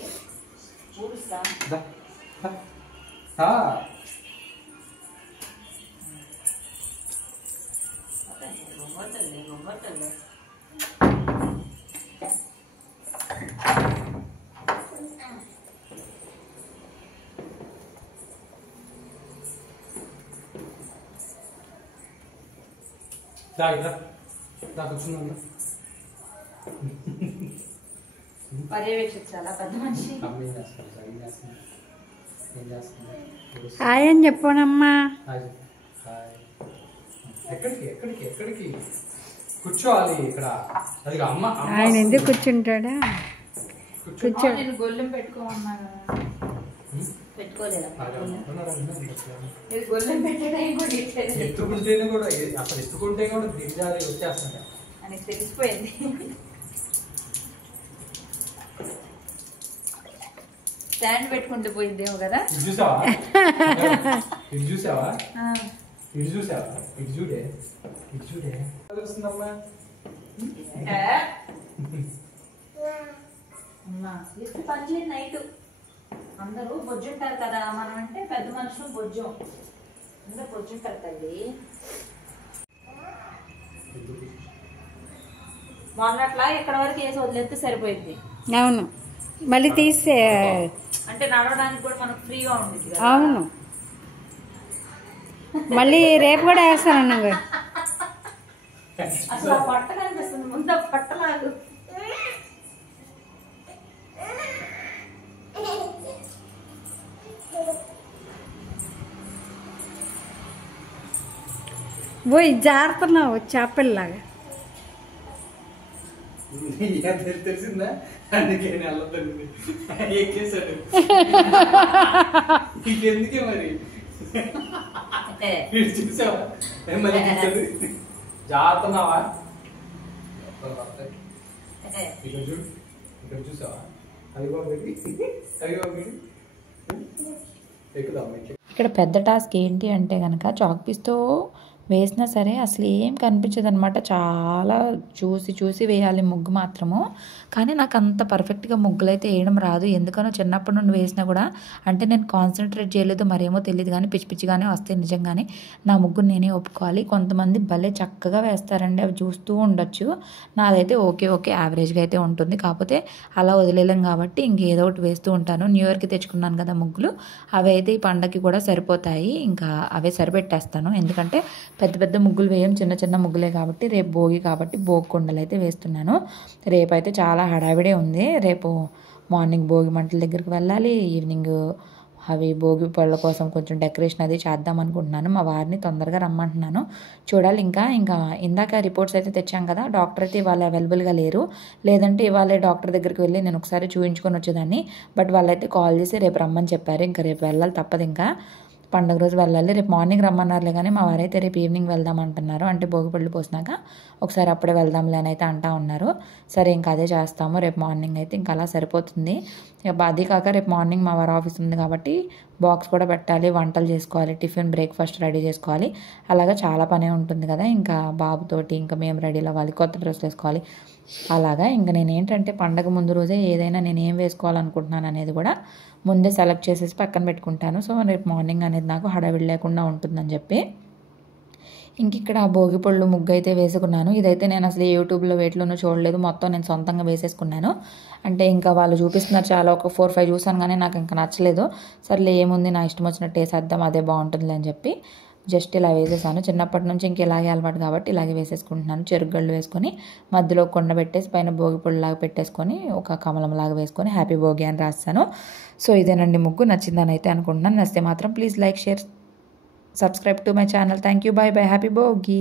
పర్యవేక్షించాలా పెద్ద మనిషి? హాయ్ అని చెప్పానమ్మా. ఎక్కడికి కూర్చోవాలి ఇక్కడ? అది అమ్మ ఆయన ఎందుకు కూర్చుంటాడా? కూర్చో. నేను గొల్లెం పెట్టుకోమన్నాను, పెట్టుకోలేదా? గొల్లెం పెట్టడం ఎత్తుకుంటేనే కూడా అసలు ఎత్తుకుంటే కూడా దిగజారి వచ్చేస్తాను అని తెలిసిపోయింది. స్టాండ్ పెట్టుకుంటూ పోయిందేమో కదా. ఇటు చూసావా? ఇటు చూసావా? ఇటు చూసావా? ఇటు చూడే, ఇటు చూడే తెలుస్తుందమ్మా. పని నైట్ అందరూ బొజ్జుంటారు కదా, మనం అంటే పెద్ద మనుషులు బొజ్జం, అందరూ బొజ్జుంటారు తల్లి. మొన్నట్లా ఇక్కడ వరకు వేసి వదిలేస్తే సరిపోయింది. అవును, మళ్ళీ తీస్తే అంటే నడవడానికి కూడా మనకు ఫ్రీగా ఉంటుంది కదా. అవును, మళ్ళీ రేపు కూడా వేస్తాను. అసలు ఆ పట్ట కనిపిస్తుంది ముందు, ఆ పట్ట నాకు పోయి జారుతున్నావు చేపల్లాగా. తెలిసిందా? అందుకే అల్లతుంది ఎక్కేసాడు. ఇంకెందుకే మరి చూసావా? మరి జాగ్రత్తన్నావా? ఇక్కడ చూడు, ఇక్కడ చూసావా? ఎక్కుదాం. ఇక్కడ పెద్ద టాస్క్ ఏంటి అంటే కనుక చాక్ పీస్తో వేసినా సరే అసలు ఏం కనిపించదు అనమాట. చాలా చూసి చూసి వేయాలి ముగ్గు మాత్రము. కానీ నాకు అంత పర్ఫెక్ట్గా ముగ్గులు అయితే వేయడం రాదు. ఎందుకనో చిన్నప్పటి నుండి వేసినా కూడా అంటే నేను కాన్సన్ట్రేట్ చేయలేదు మరేమో తెలియదు, కానీ పిచ్చి పిచ్చిగానే వస్తాయి నిజంగానే. నా ముగ్గురు నేనే ఒప్పుకోవాలి. కొంతమంది భలే చక్కగా వేస్తారండి, అవి చూస్తూ ఉండొచ్చు. నాదైతే ఓకే ఓకే యావరేజ్గా అయితే ఉంటుంది. కాకపోతే అలా వదిలేలేం కాబట్టి ఇంకేదో ఒకటి వేస్తూ ఉంటాను. న్యూ ఇయర్కి తెచ్చుకున్నాను కదా ముగ్గులు, అవి అయితే ఈ పండగకి కూడా సరిపోతాయి. ఇంకా అవే సరిపెట్టేస్తాను. ఎందుకంటే పెద్ద పెద్ద ముగ్గులు వేయం, చిన్న చిన్న ముగ్గులే కాబట్టి. రేపు భోగి కాబట్టి భోగి కుండలు అయితే వేస్తున్నాను. రేపు అయితే చాలా హడావిడే ఉంది. రేపు మార్నింగ్ భోగి మంటల దగ్గరికి వెళ్ళాలి, ఈవినింగ్ అవి భోగి పళ్ళ కోసం కొంచెం డెకరేషన్ అది చేద్దాం అనుకుంటున్నాను. మా వారిని తొందరగా రమ్మంటున్నాను. చూడాలి. ఇంకా ఇందాక రిపోర్ట్స్ అయితే తెచ్చాం కదా, డాక్టర్ అయితే ఇవాళ అవైలబుల్గా లేరు. లేదంటే ఇవాళ డాక్టర్ దగ్గరికి వెళ్ళి నేను ఒకసారి చూయించుకొని వచ్చేదాన్ని. బట్ వాళ్ళైతే కాల్ చేసి రేపు రమ్మని చెప్పారు. ఇంకా రేపు వెళ్ళాలి, తప్పదు. ఇంకా పండుగ రోజు వెళ్ళాలి. రేపు మార్నింగ్ రమ్మన్నారులే, కానీ మా వారైతే రేపు ఈవినింగ్ వెళ్దాం అంటున్నారు. అంటే భోగి పళ్ళు పోసినాక ఒకసారి అప్పుడే వెళ్దాంలే అని అయితే అంటా ఉన్నారు. సరే ఇంకా అదే చేస్తాము. రేపు మార్నింగ్ అయితే ఇంకా అలా సరిపోతుంది. అది కాక రేపు మార్నింగ్ మా వారి ఆఫీస్ ఉంది కాబట్టి బాక్స్ కూడా పెట్టాలి, వంటలు చేసుకోవాలి, టిఫిన్ బ్రేక్ఫాస్ట్ రెడీ చేసుకోవాలి. అలాగా చాలా పనే ఉంటుంది కదా. ఇంకా బాబుతోటి ఇంకా మేము రెడీ అవ్వాలి, కొత్త డ్రెస్సులు వేసుకోవాలి. అలాగా ఇంకా నేను ఏంటంటే పండగ ముందు రోజే ఏదైనా నేను ఏం వేసుకోవాలనుకుంటున్నాను అనేది కూడా ముందే సెలెక్ట్ చేసేసి పక్కన పెట్టుకుంటాను. సో రేపు మార్నింగ్ అనేది నాకు హడావిడి లేకుండా ఉంటుందని చెప్పి ఇంక ఇక్కడ భోగి పళ్ళు ముగ్గు అయితే వేసుకున్నాను. ఇదైతే నేను అసలు యూట్యూబ్లో వేటిలోనూ చూడలేదు, మొత్తం నేను సొంతంగా వేసేసుకున్నాను. అంటే ఇంకా వాళ్ళు చూపిస్తున్నారు చాలా, ఒక 4-5 చూసాను కానీ నాకు ఇంకా నచ్చలేదు. సర్లే ఏముంది, నా ఇష్టం వచ్చినట్టు వేసేద్దాం, అదే బాగుంటుంది అని చెప్పి జస్ట్ ఇలా వేసేసాను. చిన్నప్పటి నుంచి ఇంక ఇలాగే అలవాటు కాబట్టి ఇలాగే వేసేసుకుంటున్నాను. చెరుగళ్ళు వేసుకొని మధ్యలో కొండ పెట్టేసి పైన భోగి పళ్ళులాగా పెట్టేసుకొని ఒక కమలంలాగా వేసుకొని హ్యాపీ భోగి అని రాస్తాను. సో ఇదేనండి ముగ్గు. నచ్చిందని అయితే అనుకుంటున్నాను. నచ్చితే మాత్రం please like, share, subscribe to my channel. Thank you. Bye bye. Happy Bogi.